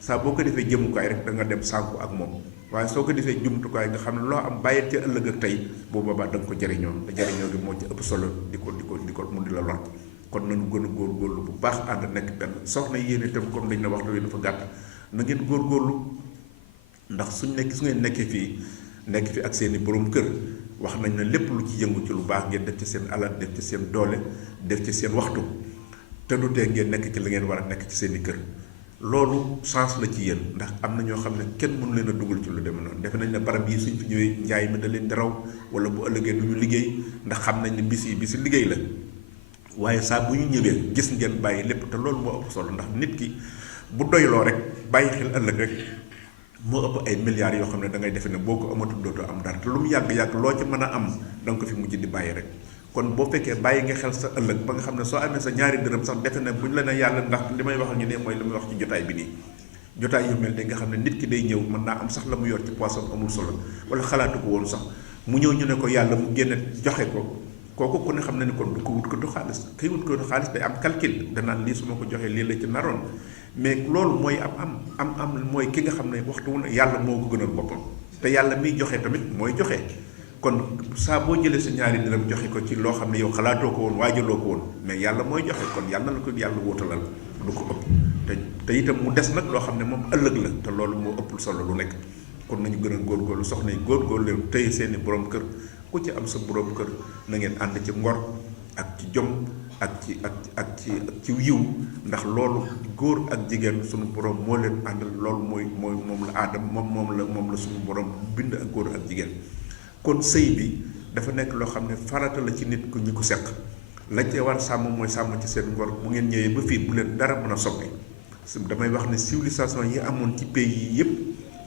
saa boo ko defee jëmukaay rek da nga dem sànku ak moom waaye soo ko defee jumtukaay nga xam ne loo am bàyyil ca ëllëg ak tey boo boobaa da nga ko jëriñoo te jëriñoo gi moo ci ëpp solo di ko mu di la lor kon nañu gën a góorgóorlu bu baax ànd nekk benn soxna yéen itam comme dañ la wax lu dafa gàtt na ngeen góorgóorlu ndax su ngeen nekkee fii nekk fi ak seeni borom kër wax nañ ne lépp lu ci yëngu ci lu baax ngeen def ci seen alal def ci seen doole def ci seen waxtu te du tee ngeen nekk ci la ngeen war a nekk ci seeni kër loolu chance la ci yéen ndax am na ñoo xam ne kenn mënu leen a dugal ci lu demee noonu defe nañ ne barab yi suñ fi ñëwee njaay mi da leen di raw wala bu ëllëgee du ñu liggéey ndax xam nañ ne bisi liggéey la waaye saa bu ñu ñëwee gis ngeen bàyyi lépp te loolu moo ëpp solo ndax nit ki bu doyloo rek bàyyi xel ëllëg rek moo ëpp ay milliards yoo xam ne da ngay defe ne boo ko amatul dootoo am dara te lu mu yàgg-yàgg loo ci mën a am da nga ko fi mujj di bàyyi rek kon boo fekkee bàyyi nga xel sa ëllëg ba nga xam ne soo amee sa ñaari dërëm sax defe ne bu ñu la ne yàlla ndax li may wax ak ñu ne mooy li may wax ci jotaay bi nii jotaay yu mel ne nga xam ne nit ki day ñëw mën naa am sax la mu yor ci poisson amul solo wala xalaatu ko woon sax mu ñëw ñu ne ko yàlla mu génne joxe ko kooku ku ne xam ne ni kon du ko wut ko du xaalis kay wut ko du xaalis day am calcul danaan lii su ma ko joxee lii la ci naroon mais loolu mooy am mooy ki nga xam ne waxtu wu ne yàlla moo ko gënal boppam te yàlla miy joxe tamit mooy joxe kon saa boo jëlee sa ñaari dërëm joxe ko ci loo xam ne yow xalaatoo ko woon waajaloo ko woon mais yàlla mooy joxe kon yàlla la ko yàlla wóotalal du ko ëpp te itam mu des nag loo xam ne moom ëllëg la te loolu moo ëppul solo lu nekk kon nañu gën a góorgóorlu soxna yi góorgóorlu leen tëye seeni borom kër ku ci am sa borom kër na ngeen ànd ci ngor ak ci jom ak ci yiw ndax loolu góor ak jigéen suñu borom moo leen àndal loolu mooy moom la aadam moom la suñu borom bind ak góor ak jigéen kon sëy bi dafa nekk loo xam ne farata la ci nit ku ñi ko seq lañ cee war sàmm mooy sàmm ci seen ngor bu ngeen ñëwee ba fii bu leen dara mën a soppi damay wax ne civilisation yi amoon ci pays yi yëpp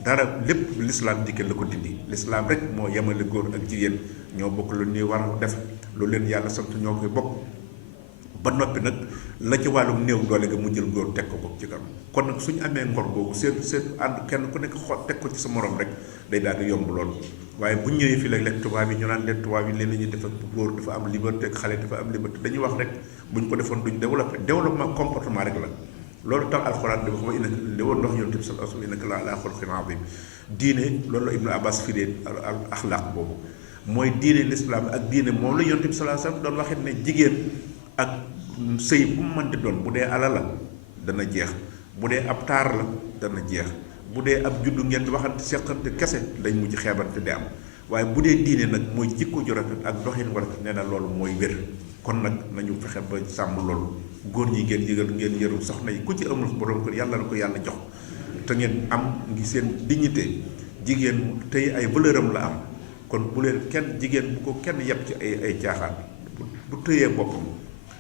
dara lépp l'islam dikkee la ko dindi l'islam rek moo yemale góor ak jigéen ñoo bokk lu ñuy war a def lu leen yàlla sant ñoo koy bokk ba noppi nag la ci wàllum néew doole ga mu jël góor teg ko bokk ci kanam kon nag suñu amee ngor googu seen ànd kenn ku nekk xool teg ko ci sa morom rek day daal di yomb loolu waaye bu ñu ñëwee fii léeg-léeg tubaab yi ñu naan leen tubaab yi leen la ñuy def ak góor dafa am liberté ak xale dafa am liberté dañuy wax rek bu ñu ko defoon duñ développement comportement rek la loolu tax alxuraan di wax ma innaka li woon wax yonent bi sallallahu alayhi wa sallam innaka la ala xuluqin azim diine loolu la Ibnu Abbas firee al axlaaq boobu mooy diine l'islam ak diine moom la yonent bi sallallahu alayhi wa sallam doon waxee ne jigéen ak sëy bu mu mën di doon bu dee alal la dana jeex bu dee ab taar la dana jeex bu dee ab juddu ngeen di waxante seqante kese dañ mujj xeebante di am waaye bu dee diine nag mooy jikko ju rafet ak doxin war a nee na loolu mooy wér kon nag nañu fexe ba sàmm loolu góor ñi ngeen yëgal ngeen yërëm soxna yi ku ci amul borom kër yàlla na ko yàlla jox te ngeen am ngi seen dignité jigéen tey ay valeuram la am kon bu leen kenn jigéen bu ko kenn yeb ci ay caaxaan bu tëyee boppam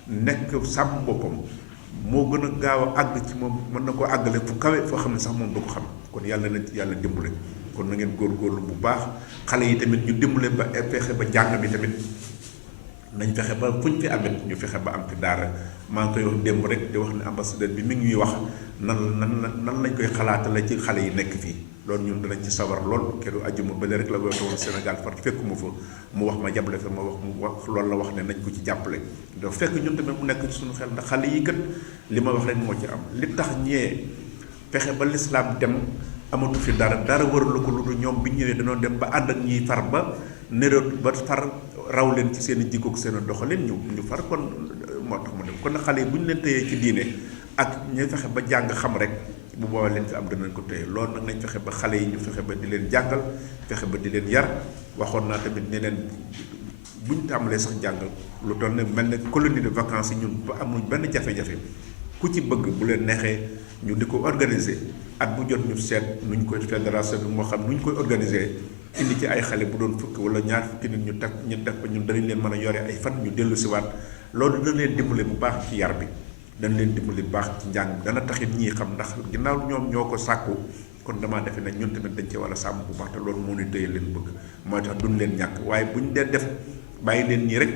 nekk sàmm boppam moo gën a gaaw a àgg ci moom, mën na koo àggale fu kawe foo xam ne sax moom du ko xam. kon yàlla na ci yàlla dimbale. kon na ngeen góorgóorlu bu baax xale yi tamit ñu dimbale ba fexe ba jàng bi tamit nañ fexe ba fuñ fi amit ñu fexe ba am fi daara. maa ngi koy wax démb rek di wax ne ambassadeur bi mi ngi ñuy wax nan lañ koy xalaatale ci xale yi nekk fii. loolu ñun danañ ci sawar lool keroog ajjuma bële rek la woote woon Sénégal far fekkuma fa mu wax ma jàppale fa ma wax loolu la wax ne nañ ko ci jàppale. donc fekk ñun tamit mu nekk ci suñu xel ndax xale yi kat li ma wax rek moo ci am li tax ñee fexe ba lislaam dem amatu fi dara waralu ko lu dul ñoom bi ñu ñëwee dañoo dem ba ànd ak ñiy far ba néroot ba far raw leen ci seen i jikko ak seen i doxalin ñu far kon moo tax mu dem kon nag xale yi bu ñu leen téyee ci diine ak ñu fexe ba jàng xam rek bu boobaa leen fi am danañ ko téye loolu nag nañ fexe ba xale yi ñu fexe ba di leen jàngal fexe ba di leen yar waxoon naa tamit ne leen bu ñu tàmbalee sax jàngal lu doon ne mel ne colonie de vacances yi ñun ba amuñ benn jafe-jafe ku ci bëgg bu leen neexee ñu di ko organiser at bu jot ñu seet nuñ koy fédération bi moo xam nuñ koy organiser indi ci ay xale bu doon fukk wala ñaar fukki nit ñu teg ko ñun danañ leen mën a yore ay fan ñu dellu si waat loolu dina leen dimbale bu baax ci yar bi dañ leen dimbali bu baax ci njàng bi dana taxit ñii xam ndax ginnaaw ñoom ñoo ko sàkku kon damaa defe ne ñun tamit dañ cee war a sàmm bu baax te loolu moo ñu tëye leen bëgg mooy tax duñ leen ñàkk waaye buñ dee def bàyyi leen nii rek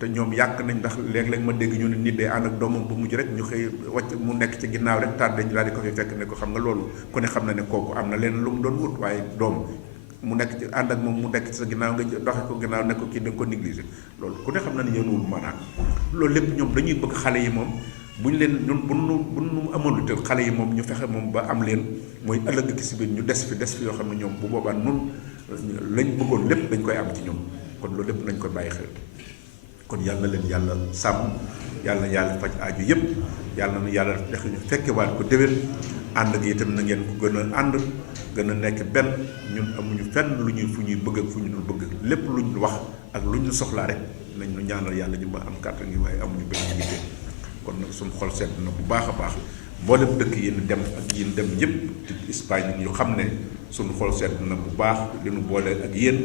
te ñoom yàq nañ ndax léeg-léeg ma dégg ñu ne nit day ànd ak doomam bu mujj rek ñu xëy wàcc mu nekk ci ginnaaw rek taat dañ daal di ko fi fekk ne ko xam nga loolu ku ne xam na ne kooku am na leen lu mu doon wut waaye doom mu nekk ci ànd ak moom mu nekk ci sa ginnaaw nga doxe ko ginnaaw ne ko kii da nga ko négligé loolu ku ne xam na ne yéenuwul maanaam loolu lépp ñoom dañuy bëgg xale yi moom bu ñu leen ñun bu nu amoon lu te xale yi moom ñu fexe moom ba am leen mooy ëllëg si biir ñu des fi yoo xam ne ñoom bu boobaa nun lañ bëggoon lépp dañ koy am ci ñoom kon loolu lépp nañ koy bàyyi xel kon yàlla na leen yàlla sàmm yàlla faj aaju yëpp yàlla na yàlla def ñu fekkewaat ko déwén ànd gi itam na ngeen ko gën a ànd gën a nekk benn ñun amuñu fenn lu ñuy fu ñuy bëgg ak fu ñu dul bëgg lépp luñ wax ak lu ñu soxlaa rek nañ ñu ñaanal yàlla ñu ma am kàttan gi waaye amuñu benn liggéey kon nag suñu xol sedd na bu baax a baax mboolem dëkk yéen dem ak yéen dem yëpp ci Espagne ñu xam ne suñu xol sedd na bu baax li nu boole ak yéen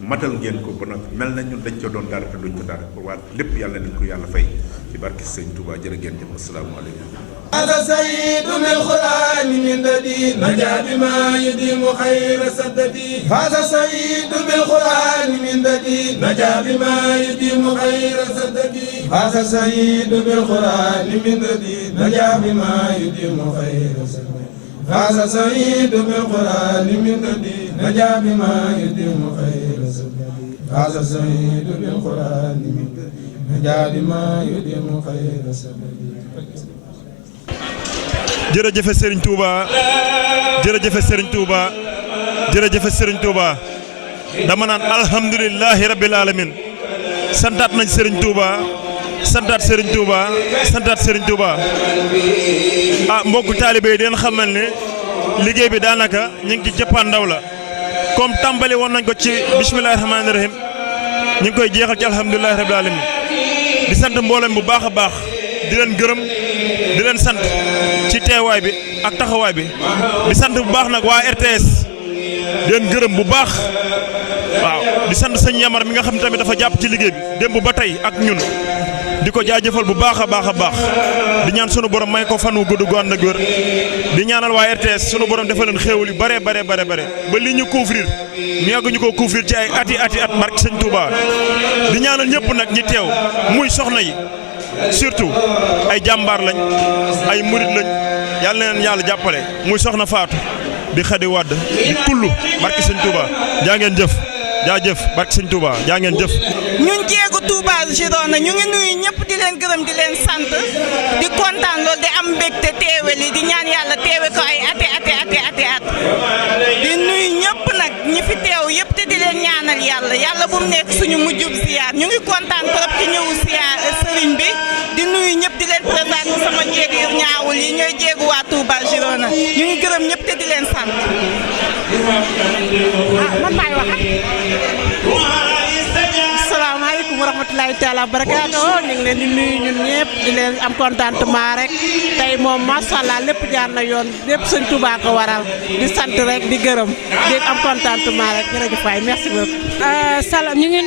matal ngeen ko ba nag mel na ñun dañ ko doon dara te duñ ko dara ba waa lépp yàlla nañ ko yàlla fay ci barke Sëñ Touba jërë ngeen jëf asalaamaaleykum. هذا سيد بالقرآن من ددي نجا بما يديم خير سددي هذا سيد بالقرآن من ددي نجا بما يديم خير سددي هذا سيد بالقرآن من ددي نجا بما يديم خير سددي هذا سيد بالقرآن من ددي نجا بما يديم خير سددي هذا سيد بالقرآن من ددي نجا بما يديم خير سددي jërëjëf Serigne Touba jërëjëf Serigne Touba jërëjëf Serigne Touba dama naan alhamdulilahi rabbil alamin santaat nañ Serigne Touba santaat Serigne Touba santaat Serigne Touba mbokku taalibe yi den xamal ne liggéey bi daanaka ñu ngi ci jëppaandaw la comme tàmbali woon nañ ko ci bismillahi rahmaani rahim ñu ngi koy jeexal ci alhamdulilahi rabbil alamin di sant mboolem bu baax a baax di leen gërëm di leen sant ci teewaay bi ak taxawaay bi di sant bu baax nag waa RTS di leen gërëm bu baax waaw di sant sëñ Yamar mi nga xam tamit dafa jàpp ci liggéey bi démb ba tey ak ñun di ko jaajëfal bu baax a baax a baax di ñaan sunu borom may ko fan wu gudd gu ànd ak wér di ñaanal waa RTS sunu borom defal leen xéewal yu bare ba li ñu couvrir ñu yàgg ñu ko couvrir ci ay ati at barke sëñ Touba di ñaanal ñëpp nag ñi teew muy soxna yi surtout ay jàmbaar lañ ay murit lañ yàlla na leen yàlla jàppale muy soxna Faatu di Xadi Wàdd di kullu barke sëñ Touba jaa ngeen jëf jaajëf barke sëñ Touba jaa ngeen jëf. ñun jéegu Touba Girona ñu ngi nuyu ñëpp di leen gërëm di leen sant di kontaan loolu di am mbégte teewe li di ñaan yàlla teewe ko ay ati at di nuyu ñëpp nag ñi fi teew yëpp te di leen ñaanal yàlla bu mu nekk suñu mujjub ziyaar ñu ngi kontaan trop ci ñëwu ziyaar sëriñ bi di nuyu ñëpp di leen présenté sama jéegu yu ñaawul yi ñooy jéegu waa Touba Girona ñu ngi gërëm ñëpp te di leen sant man maay wax asalaamaaleykum wa rahmatulahi taala wa barakaatu ñu ngi leen di nuyu ñun ñëpp di leen am contentement rek tey moom macha allah lépp jaar na yoon lépp sëñ Touba ko waral di sant rek di gërëm di am contentement rek jërëjëf waay merci beaucoup. salaam ñu ngi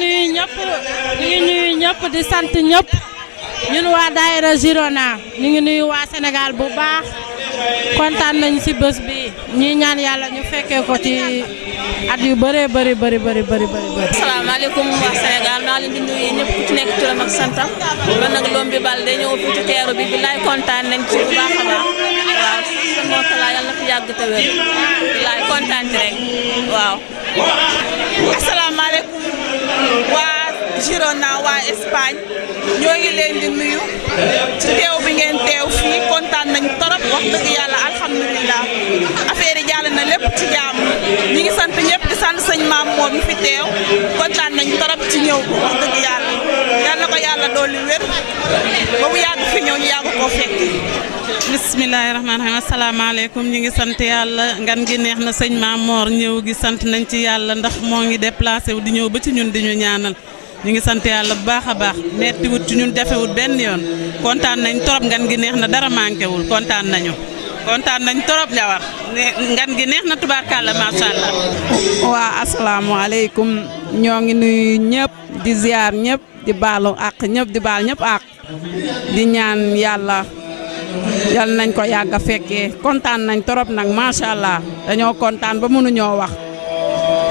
nuyu ñëpp di sant ñëpp ñun waa daayira Girona ñu ngi nuyu waa Sénégal bu baax kontaan nañ ci bés bi ñuy ñaan yàlla ñu fekkee ko ci at yu bëree bëri. asalaamaaleykum waa Sénégal maa leen di nuyu ñëpp ku ci nekk turam ak santam man nag Lom bi Balde ñëw fii ci teeru bi bilaay kontaan nañ ci bu baax a baax waaw sëñ Mourtala yàlla na fi yàgg te wér bilaay kontaan ci rek waaw. asalaamaaleykum waa Girona waa Espagne ñoo ngi leen di nuyu ci teew bi ngeen teew fii kontaan nañ torop wax dëgg yàlla alhamdulilah affaire yi jàll na lépp ci jàmm ñi ngi sant ñëpp di sant sëñ maam moom mi fi teew kontaan nañ torop ci ñëw wax dëgg yàlla yal na ko yàlla dolli wér ba mu yàgg fi ñëw ñu yàgg koo fekk. bismillaahi rahmaani rahiim asalaamaaleykum ñu ngi sant yàlla ngan gi neex na sëñ Maam Mor ñëw gi sant nañ ci yàlla ndax moo ngi déplacé wu di ñëw ba ci ñun di ñu ñaanal ñu ngi sant yàlla bu baax a baax metti wut ci ñun jafewut benn yoon kontaan nañ torop ngan gi neex na dara manqué wul kontaan nañ torop jawar ngan gi neex na tubaarkàlla macha allah. waa asalaamaaleykum ñoo ngi nuyu ñëpp di ziar ñëpp di baalu àq ñëpp di baal ñëpp àq di ñaan yàlla yal nañ ko yàgg a fekkee kontaan nañ torop nag macha allah dañoo kontaan ba mënuñoo wax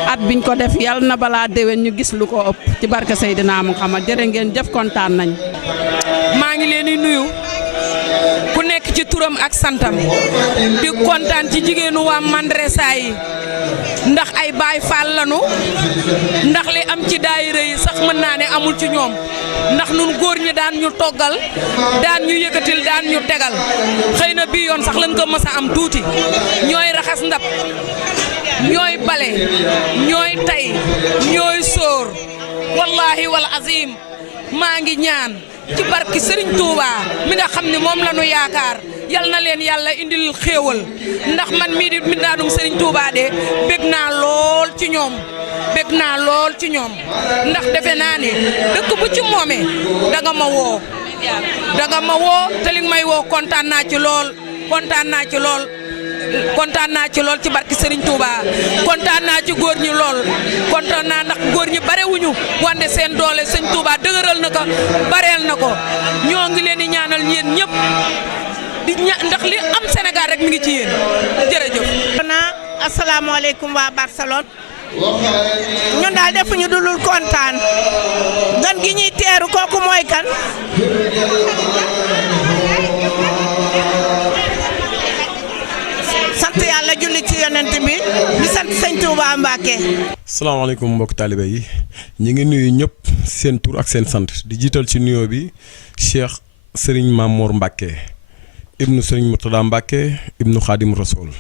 at biñ ko def yal na balaa déwén ñu gis lu ko ëpp ci barke Seydina Muhammad jërë ngeen jëf kontaan nañ. maa ngi leen di nuyu ku nekk ci turam ak santam di kontaan ci jigéenu waa Mandresa yi ndax ay baay faal lanu ndax li am ci daayira yi sax mën naa ne amul ci ñoom ndax nun góor ñi daan ñu toggal daan ñu yëkkatil daan ñu tegal xëy na bii yoon sax lañ ko mës a am tuuti ñooy raxas ndab ñooy bale ñooy tay ñooy sóor wallahi wal azim maa ngi ñaan ci barki Serigne Touba mi nga xam ne moom la ñu yaakaar yal na leen yàlla indil xéewal ndax man mii di mbindaanum Serigne Touba de bég naa lool ci ñoom ndax defe naa ne dëkk bu ci moomee danga ma woo te li nga may woo kontaan naa ci lool ci barki Serigne Touba kontaan naa ci góor ñi lool kontaan naa ndax góor ñi barewuñu wante seen doole sëñ Touba dëgëral na ko bareel na ko ñoo ngi leen di ñaanal yéen ñëpp ndax li am Sénégal rek mi ngi ci yéen jërëjëf. asalaamaaleykum waa Barcelone ñun daal defuñu dulul kontaan gan gi ñuy teeru kooku mooy kan. sant yàlla julli ci yonent bi di sant sëñ Touba Mbacke. salaamaaleykum mbokk taalibe yi ñu ngi nuyu ñëpp seen tur ak seen sant di jiital ci nuyoo bi Cheikh Serigne Mamour Mbacke ibnu Serigne Mourtada Mbacke ibnu Khadim Rasoul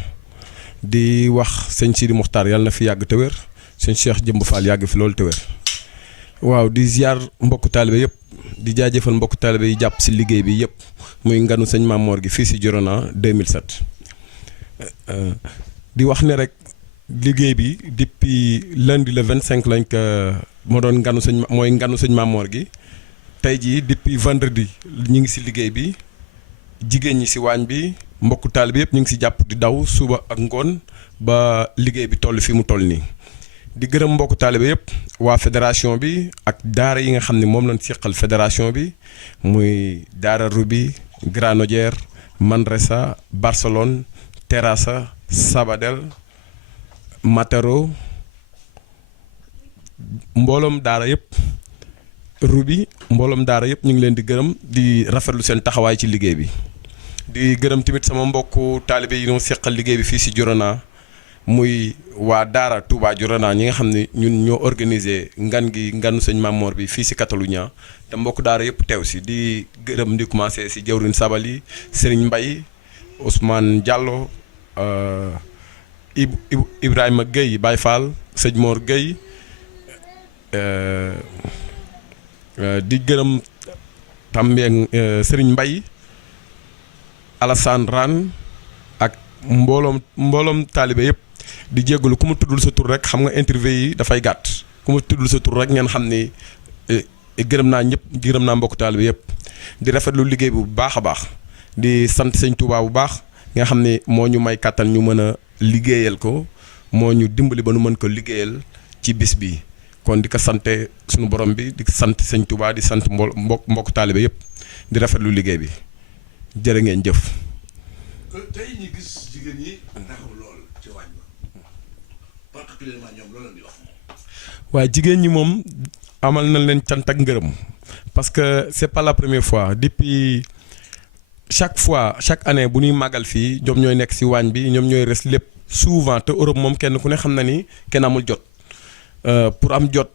di wax sëñ Sidi Mokhtar yàlla na fi yàgg te wér sëñ Cheikh Jëmb Fall yàgg fi loolu te wér waaw di ziar mbokk taalibe yëpp di jaajëfal mbokk taalibe yi jàpp si liggéey bi yëpp muy nganu sëñ Mamour gi fii si Girona 2007. di wax ne rek liggéey bi depuis lundi le 25 lañ ko moo doon nganu sëñ Mamour gi tey jii depuis vendredi ñu ngi si liggéey bi jigéen ñi si waañ bi mbokku taalibe yëpp ñu ngi si jàpp di daw suba ak ngoon ba liggéey bi toll fi mu toll nii di gërëm mbokku taalibe yëpp waa fédération bi ak daara yi nga xam ne moom lañ seqal fédération bi muy daara Rubi Granollers Manresa Barcelone Terrassa Sabadell Matero mbooloom daara yëpp Rubi mbooloom daara yëpp ñu ngi leen di gërëm di rafetlu seen taxawaay ci liggéey bi di gërëm tamit sama mbokku taalibe yi ñoo seqal liggéey bi fii si Girona muy waa daara Touba Girona ñi nga xam ne ñun ñoo organisé nganu sëñ Mamour bi fii si Catalunya te mbokku daara yëpp teew si di gërëm di commencé si jawrin Sabali Serigne Mbaye Ousmane Diallo Ibrahima Gueye Baye Fall sëñ Mor Gueye di gërëm tambe Serigne Mbaye Alassane Ran ak mbooloom taalibe yëpp di jéggalu ku mu tuddul sa tur rek xam nga interview yi dafay gàtt ku mu tuddul sa tur rek ngeen xam ni gërëm naa ñëpp gërëm naa mbokk taalibe yëpp di rafetlu liggéey bu baax a baax di sant sëñ Touba bu baax nga xam ne moo ñu may kàttan ñu mën a liggéeyal ko moo ñu dimbali ba nu mën ko liggéeyal ci bis bi kon di ko sante suñu borom bi di sant sëñ Touba di sant mbokk taalibe yëpp di rafetlu liggéey bi jërë ngeen jëf. tey ñi gis jigéen ñi taxaw lool ci waañ ba particulièrement ñoom loolu la di wax moom. waaye jigéen ñi moom amal nañ leen cant ak ngërëm parce que c'est pas la première fois depuis chaque année bu ñuy màggal fii ñoom ñooy nekk ci waañ bi ñoom ñooy res lépp souvent te Europe moom kenn ku ne xam na ni kenn amul jot pour am jot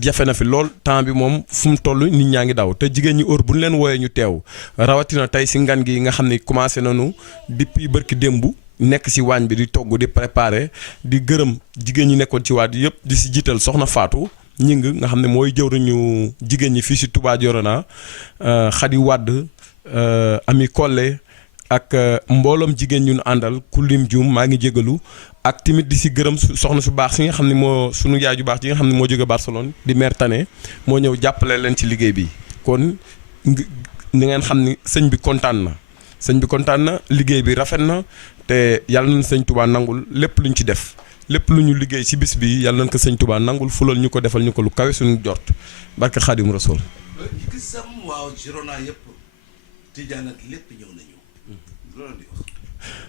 jafe na fi lool temps bi moom fu mu toll nit ñaa ngi daw te jigéen ñi heure bu ñu leen wooyee ñu teew rawatina tey ci ngan gi nga xam ni commencé nañu depuis bërki démb nekk ci waañ bi di togg di préparer di gërëm jigéen ñi nekkoon ci waat yëpp di ci jiital soxna Fatou ñing nga xam ne mooy jëwriñu jigéen ñi fii ci Touba Diorona Khady Wade Ami Collé ak mbooloom jigéen ñu àndal ku lim juum maa ngi jégalu ak tamit di ci gërëm soxna su baax si nga xam ne moo sunu yaay ju baax ji nga xam ne moo jóge Barcelone di mère Tane moo ñëw jàppale leen ci liggéey bi kon ni ngeen xam ni sëñ bi kontaan na liggéey bi rafet na te yàlla nañ sëñ Touba nangul lépp luñ ci def lépp lu ñu liggéey ci bis bi yàlla nañ ko sëñ Touba nangul fulal ñu ko defal ñu ko lu kawe suñu jort barke Xaadim Rasul. gisam waaw Girona yëpp Tijaan ak lépp ñëw nañu loolu di wax.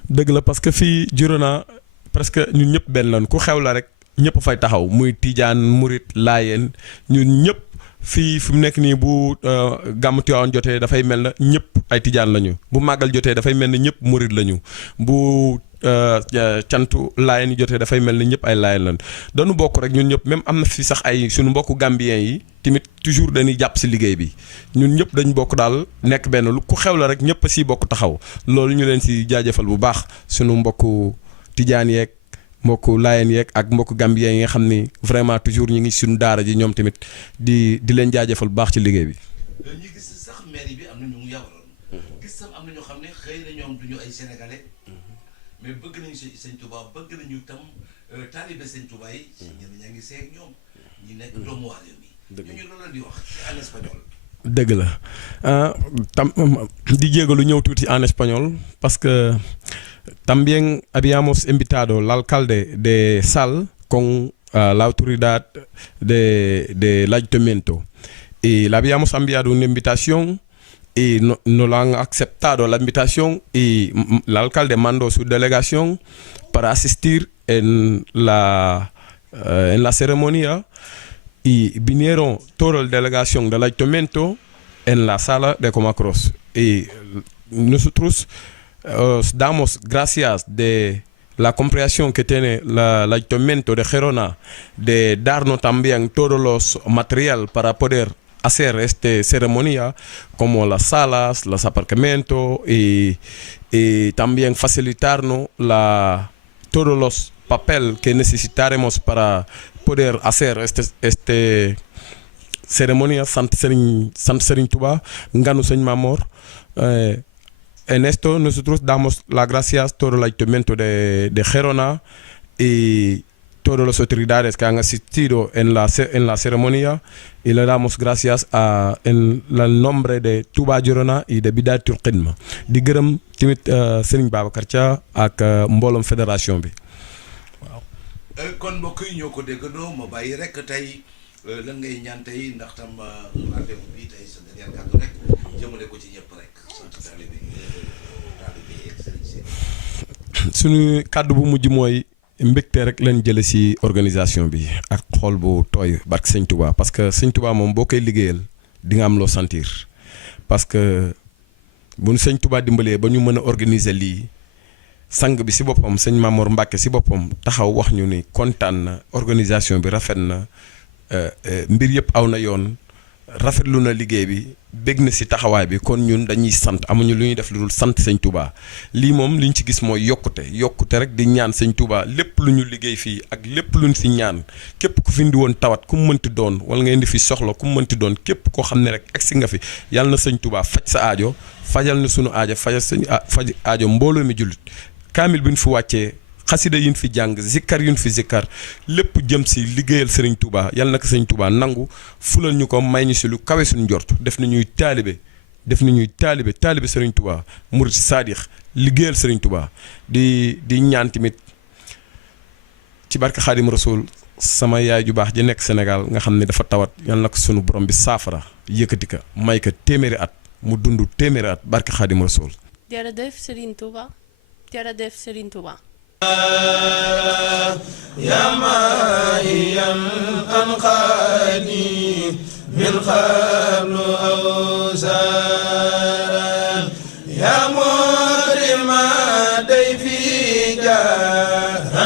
dëgg la parce que fii Girona presque ñun ñëpp benn lan ku xew la rek ñëpp fay taxaw muy Tijaan Murit Laayeen ñun ñëpp fii fi mu nekk nii bu gàmmu Tiwaawan jotee dafay mel na ñëpp ay Tijaan lañu bu màggal jotee dafay mel na ñëpp Murit lañu bu cantu Laayeen yi jotee dafay mel ni ñëpp ay Laayeen lañu dañu bokk rek ñun ñëpp même am na fi sax ay suñu mbokku Gambien yi tamit toujours dañuy jàpp ci liggéey bi ñun ñëpp dañ bokk daal nekk benn lu ku xew la rek ñëpp ci bokk taxaw loolu ñu leen ci jaajëfal bu baax suñu mbokku Tijaan yeeg mbokku Laayeen yeeg ak mbokku Gambien yi nga xam ni vraiment toujours ñu ngi suñu daara ji ñoom tamit di leen jaajëfal bu baax ci liggéey bi. ñu gis sax mairie bi am na ñu yabaloon gis sam am na ñoo xam ne xëy na ñoom duñu ay sénégalais mais bëgg nañu sëñ Touba bëgg nañu tam taalibe sëñ Touba yi ñenn ñaa ngi seeg ñoom ñi nekk doomu waa réew mi ñooñu loolu la di wax en espagnol. dëgg la di jégalu ñëw tuuti en espagnol parce que también habíamos invitado al alcalde de Sal con la autoridad del ayuntamiento y le habíamos enviado una invitación y no lo han aceptado la invitación y el alcalde mandó su delegación para asistir en la ceremonia y vinieron toda la delegación del ayuntamiento en la sala de Comacros y nosotros os damos gracias de la comprensión que tiene el ayuntamiento de Gerona de darnos también todos los material para poder hacer esta ceremonia como las salas, los aparcamientos y también facilitarnos todos los papeles que necesitaremos para poder hacer este ceremonia Sant Serigne Touba Nganu Sëñ Mamor. En esto nosotros damos las gracias a todo el ayuntamiento de Gerona y todas las autoridades que han asistido en la ceremonia y le damos gracias en el nombre de Touba Girona y de Bidayatul Khidma di gërëm tamit Serigne Babacar Dia ak mbooloom fédération bi waaw. kon mbokk yi ñoo ko déggandoo ma bàyyi rek tey lan ngay ñaan tey ndax tam rendez-vous bi tey sa dernier kàddu rek jëmale ko ci ñëpp rek sant taalibe ak Serigne Sène. suñu kàddu bu mujj mooy. mbégte rek lañ jële ci organisation bi ak xol bu tooy barke Sëñ Touba parce que Sëñ Touba moom boo koy liggéeyal di nga am loo sentir parce que bu ñu Sëñ Touba dimbalee ba ñu mën a organiser lii sang bi ci boppam Sëñ Mamor Mbacke ci boppam taxaw wax ñu ni kontaan na organisation bi rafet na mbir yëpp aw na yoon rafetlu na liggéey bi bég na ci taxawaay bi kon ñun dañuy sant amuñu lu ñuy def lu dul sant Sëñ Touba lii moom liñ ci gis mooy yokkute rek di ñaan Sëñ Touba lépp lu ñu liggéey fii ak lépp luñ fi ñaan képp ku fi indi woon tawat ku mu mënti doon wala nga indi fi soxla ku mu mënti doon képp koo xam ne rek egsi nga fi yàlla na Sëñ Touba faj sa aajo fajal na sunu aajo faj aajo mbooloo mi jullit kaamil bi ñu fi wàccee xasida yin fi jàng zikkar yun fi zikkar lépp jëm ci liggéeyal Serigne Touba yàlla na ko Serigne Touba nangu fulal ñu ko may ñu ci lu kawe suñu njort def nañuy taalibe Serigne Touba murid saadix liggéeyal Serigne Touba di ñaan tamit ci barke Xaadim Rasul sama yaay ju baax ji nekk Sénégal nga xam ne dafa tawat yàlla na ko sunu borom bi saafara yëkkati ko may ko téeméeri at mu dund téeméeraat barke Xaadim Rasuul. jërëjëf Serigne Touba jërëjëf Serigne Touba. يا ماهيا أنقاني من قبل أوزارا يا مكرم ضيفي جاء